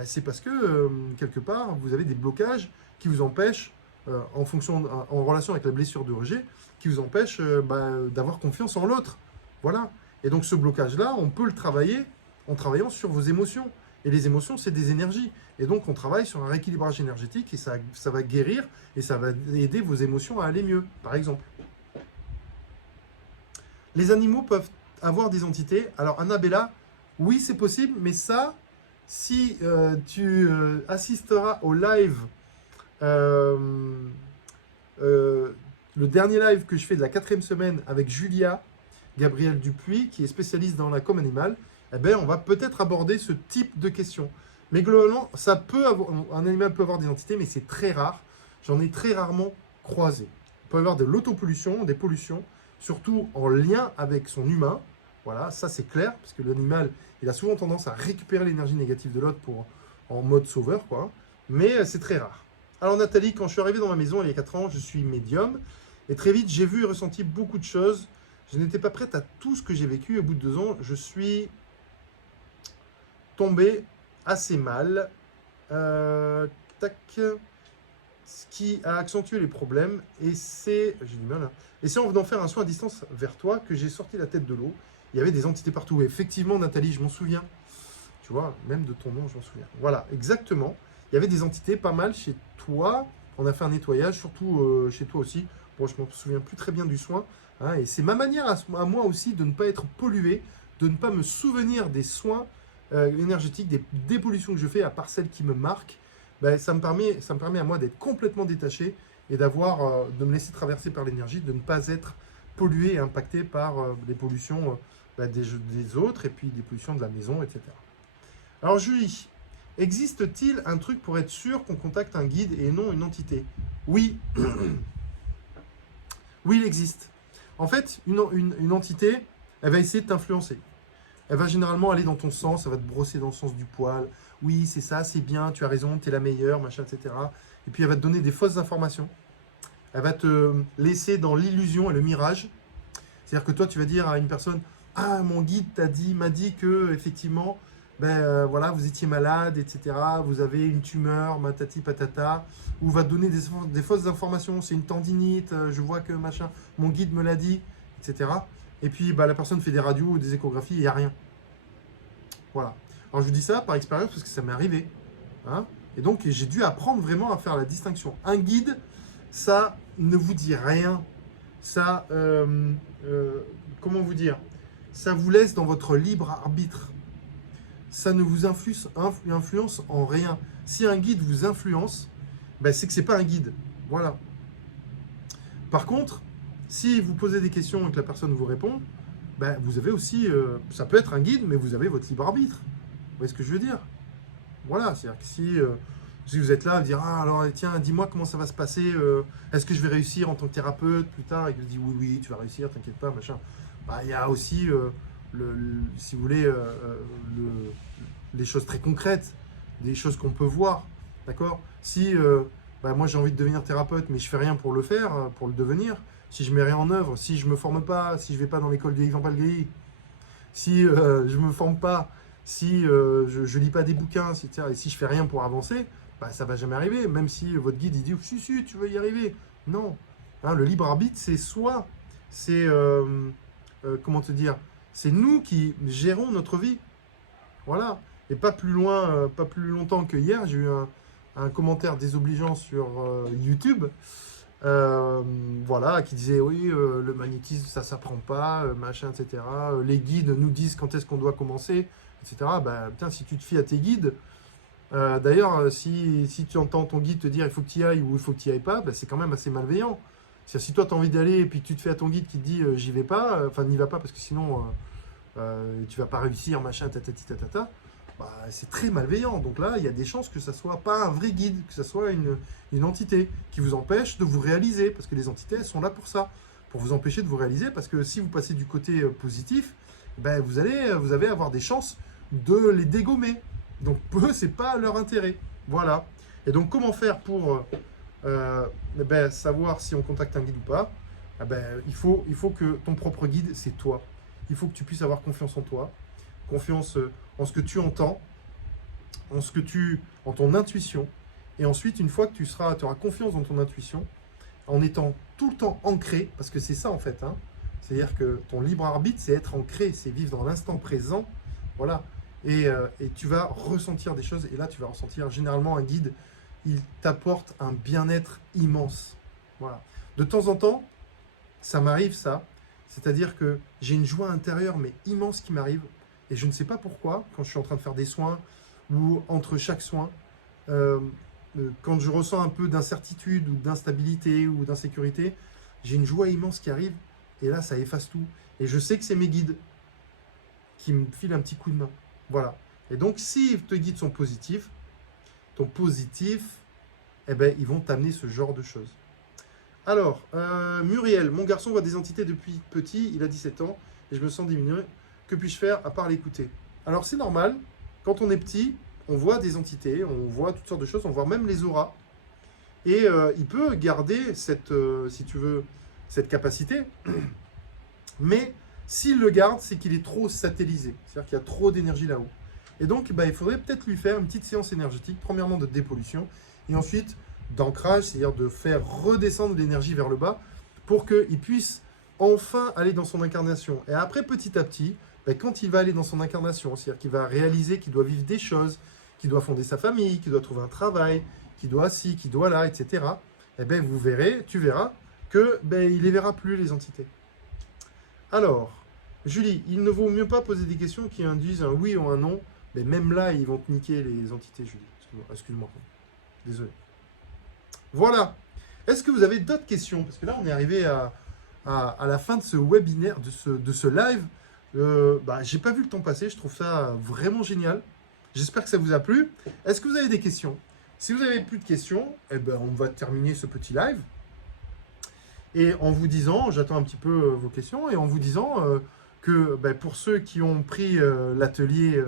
C'est parce que, quelque part, vous avez des blocages qui vous empêchent, en relation avec la blessure de rejet, qui vous empêchent d'avoir confiance en l'autre. Voilà. Et donc ce blocage-là, on peut le travailler en travaillant sur vos émotions. Et les émotions, c'est des énergies. Et donc on travaille sur un rééquilibrage énergétique et ça va guérir et ça va aider vos émotions à aller mieux, par exemple. Les animaux peuvent avoir des entités. Alors Annabella, oui c'est possible, mais ça, si tu assisteras au live, le dernier live que je fais de la 4e semaine avec Julia Gabriel Dupuis, qui est spécialiste dans la com animale, on va peut-être aborder ce type de questions. Mais globalement, un animal peut avoir des entités, mais c'est très rare. J'en ai très rarement croisé. Il peut y avoir de l'autopollution, des pollutions, surtout en lien avec son humain. Voilà, ça c'est clair, parce que l'animal, il a souvent tendance à récupérer l'énergie négative de l'autre en mode sauveur, quoi. Mais c'est très rare. Alors Nathalie, quand je suis arrivé dans ma maison il y a 4 ans, je suis médium. Et très vite, j'ai vu et ressenti beaucoup de choses. Je n'étais pas prête à tout ce que j'ai vécu. Au bout de 2 ans, je suis tombé assez mal. Tac. Ce qui a accentué les problèmes, et c'est... J'ai du mal, hein. Et c'est en venant faire un soin à distance vers toi que j'ai sorti la tête de l'eau. Il y avait des entités partout. Et effectivement, Nathalie, je m'en souviens. Tu vois, même de ton nom, je m'en souviens. Voilà, exactement. Il y avait des entités pas mal chez toi. On a fait un nettoyage, surtout chez toi aussi. Bon, je ne me souviens plus très bien du soin. Hein, et c'est ma manière à moi aussi de ne pas être pollué, de ne pas me souvenir des soins énergétiques, des dépollutions que je fais, à part celles qui me marquent. Ben, ça me permet à moi d'être complètement détaché et de me laisser traverser par l'énergie, de ne pas être pollué et impacté par les pollutions des autres et puis des pollutions de la maison, etc. Alors Julie, existe-t-il un truc pour être sûr qu'on contacte un guide et non une entité? Oui, oui, il existe. En fait, une entité, elle va essayer de t'influencer. Elle va généralement aller dans ton sens, elle va te brosser dans le sens du poil. Oui, c'est ça, c'est bien, tu as raison, tu es la meilleure, machin, etc. Et puis elle va te donner des fausses informations. Elle va te laisser dans l'illusion et le mirage. C'est-à-dire que toi, tu vas dire à une personne, ah, mon guide m'a dit que effectivement, voilà, vous étiez malade, etc. Vous avez une tumeur, matati patata. Ou va te donner des fausses informations. C'est une tendinite, je vois que machin, mon guide me l'a dit, etc. Et puis la personne fait des radios ou des échographies et il n'y a rien. Voilà. Alors je vous dis ça par expérience parce que ça m'est arrivé. Hein, et donc j'ai dû apprendre vraiment à faire la distinction. Un guide, ça ne vous dit rien. Ça, comment vous dire? Ça vous laisse dans votre libre arbitre. Ça ne vous influence en rien. Si un guide vous influence, c'est que ce n'est pas un guide. Voilà. Par contre, si vous posez des questions et que la personne vous répond, vous avez aussi, ça peut être un guide, mais vous avez votre libre arbitre. Vous voyez ce que je veux dire? Voilà, c'est-à-dire que si vous êtes là, vous dire, ah alors tiens, dis-moi comment ça va se passer, est-ce que je vais réussir en tant que thérapeute plus tard? Et que je dis oui, oui, tu vas réussir, t'inquiète pas, machin. Il y a aussi, si vous voulez, les choses très concrètes, des choses qu'on peut voir, d'accord? Si moi j'ai envie de devenir thérapeute, mais je fais rien pour le faire, pour le devenir, si je mets rien en œuvre, si je me forme pas, si je vais pas dans l'école de Yvan Palgrey, si je me forme pas, si je lis pas des bouquins, etc., et si je fais rien pour avancer, ça va jamais arriver, même si votre guide il dit si, tu veux y arriver. Non. Hein, le libre arbitre, c'est comment te dire, c'est nous qui gérons notre vie. Voilà. Et pas plus longtemps que hier, j'ai eu un commentaire désobligeant sur YouTube, voilà, qui disait oui, le magnétisme, ça s'apprend pas, machin, etc. Les guides nous disent quand est-ce qu'on doit commencer, etc. Putain, si tu te fies à tes guides, d'ailleurs, si tu entends ton guide te dire il faut que tu y ailles ou il faut que tu y ailles pas, c'est quand même assez malveillant. C'est-à-dire, si toi tu as envie d'y aller et puis que tu te fais à ton guide qui te dit j'y vais pas, enfin n'y va pas parce que sinon tu vas pas réussir, machin, tatati tatata. C'est très malveillant. Donc là, il y a des chances que ça soit pas un vrai guide, que ça soit une entité qui vous empêche de vous réaliser, parce que les entités, elles sont là pour ça, pour vous empêcher de vous réaliser, parce que si vous passez du côté positif, vous allez avoir des chances de les dégommer. Donc eux, c'est pas leur intérêt. Voilà. Et donc, comment faire pour savoir si on contacte un guide ou pas? Il faut que ton propre guide, c'est toi. Il faut que tu puisses avoir confiance en toi, confiance en ce que tu entends, en ton intuition. Et ensuite, une fois que tu auras confiance dans ton intuition, en étant tout le temps ancré, parce que c'est ça en fait, hein, c'est-à-dire que ton libre arbitre, c'est être ancré, c'est vivre dans l'instant présent, voilà. Et tu vas ressentir des choses, et là tu vas ressentir, généralement un guide, il t'apporte un bien-être immense. Voilà. De temps en temps, ça m'arrive ça, c'est-à-dire que j'ai une joie intérieure, mais immense qui m'arrive, et je ne sais pas pourquoi, quand je suis en train de faire des soins, ou entre chaque soin, quand je ressens un peu d'incertitude, ou d'instabilité, ou d'insécurité, j'ai une joie immense qui arrive, et là ça efface tout. Et je sais que c'est mes guides qui me filent un petit coup de main. Voilà. Et donc, si tes guides sont positifs, ils vont t'amener ce genre de choses. Alors, Muriel, mon garçon voit des entités depuis petit, il a 17 ans, et je me sens diminué. Que puis-je faire à part l'écouter? Alors, c'est normal, quand on est petit, on voit des entités, on voit toutes sortes de choses, on voit même les auras. Et il peut garder cette capacité, mais s'il le garde, c'est qu'il est trop satellisé, c'est-à-dire qu'il y a trop d'énergie là-haut. Et donc, il faudrait peut-être lui faire une petite séance énergétique, premièrement de dépollution, et ensuite d'ancrage, c'est-à-dire de faire redescendre l'énergie vers le bas pour qu'il puisse enfin aller dans son incarnation. Et après, petit à petit, quand il va aller dans son incarnation, c'est-à-dire qu'il va réaliser qu'il doit vivre des choses, qu'il doit fonder sa famille, qu'il doit trouver un travail, qu'il doit ci, qu'il doit là, etc., tu verras que il les verra plus, les entités. Alors, Julie, il ne vaut mieux pas poser des questions qui induisent un oui ou un non. Mais même là, ils vont te niquer, les entités, Julie. Excuse-moi. Désolé. Voilà. Est-ce que vous avez d'autres questions? Parce que là, on est arrivé à la fin de ce webinaire, de ce live. J'ai pas vu le temps passer. Je trouve ça vraiment génial. J'espère que ça vous a plu. Est-ce que vous avez des questions? Si vous n'avez plus de questions, on va terminer ce petit live. Et en vous disant, j'attends un petit peu vos questions, et en vous disant que pour ceux qui ont pris l'atelier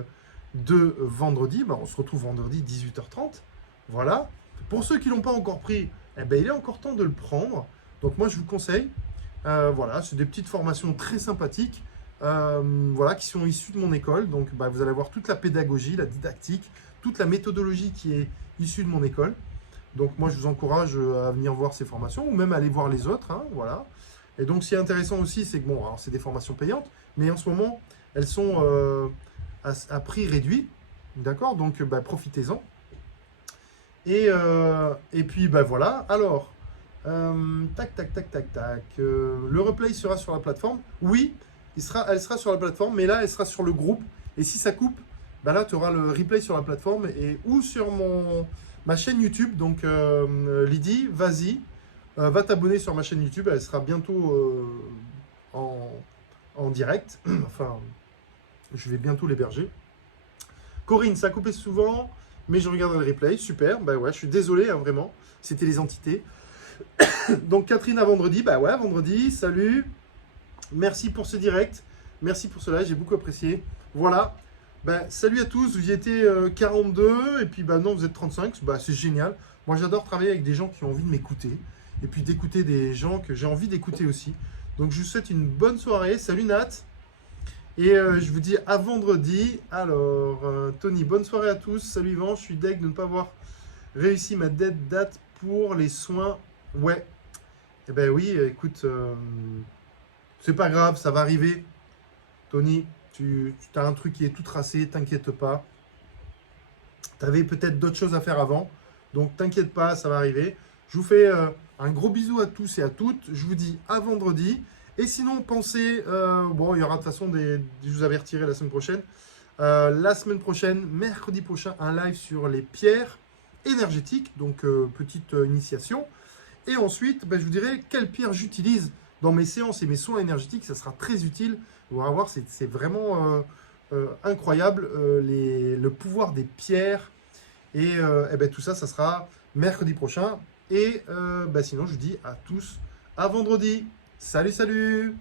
de vendredi, on se retrouve vendredi 18h30. Voilà. Pour ceux qui ne l'ont pas encore pris, il est encore temps de le prendre. Donc moi, je vous conseille. Voilà, c'est des petites formations très sympathiques qui sont issues de mon école. Donc vous allez voir toute la pédagogie, la didactique, toute la méthodologie qui est issue de mon école. Donc moi, je vous encourage à venir voir ces formations ou même à aller voir les autres. Voilà. Et donc, ce qui est intéressant aussi, c'est que c'est des formations payantes, mais en ce moment, elles sont à prix réduit. D'accord? Donc, profitez-en. Et puis, voilà. Alors, tac. Le replay sera sur la plateforme. Oui, elle sera sur la plateforme, mais là, elle sera sur le groupe. Et si ça coupe, là, tu auras le replay sur la plateforme ou sur ma chaîne YouTube. Donc, Lydie, vas-y, va t'abonner sur ma chaîne YouTube. Elle sera bientôt en direct. Enfin, je vais bientôt l'héberger. Corinne, ça a coupé souvent, mais je regarderai le replay. Super, je suis désolé, vraiment. C'était les entités. Donc, Catherine, à vendredi. Vendredi, salut. Merci pour ce direct. Merci pour cela, j'ai beaucoup apprécié. Voilà. Salut à tous, vous y étiez 42 et puis non, vous êtes 35, c'est génial. Moi, j'adore travailler avec des gens qui ont envie de m'écouter et puis d'écouter des gens que j'ai envie d'écouter aussi. Donc, je vous souhaite une bonne soirée. Salut Nat. Et je vous dis à vendredi. Alors, Tony, bonne soirée à tous. Salut Yvan, je suis deg de ne pas avoir réussi ma date pour les soins. Ouais. Oui, écoute, c'est pas grave, ça va arriver. Tony, tu as un truc qui est tout tracé, t'inquiète pas. Tu avais peut-être d'autres choses à faire avant. Donc, t'inquiète pas, ça va arriver. Je vous fais un gros bisou à tous et à toutes. Je vous dis à vendredi. Et sinon, pensez, il y aura de toute façon je vous avertirai la semaine prochaine. La semaine prochaine, mercredi prochain, un live sur les pierres énergétiques. Donc, petite initiation. Et ensuite, je vous dirai quelle pierre j'utilise dans mes séances et mes soins énergétiques. Ça sera très utile. Vous allez voir, c'est vraiment incroyable, le pouvoir des pierres. Et tout ça, ça sera mercredi prochain. Et sinon, je vous dis à tous à vendredi. Salut, salut!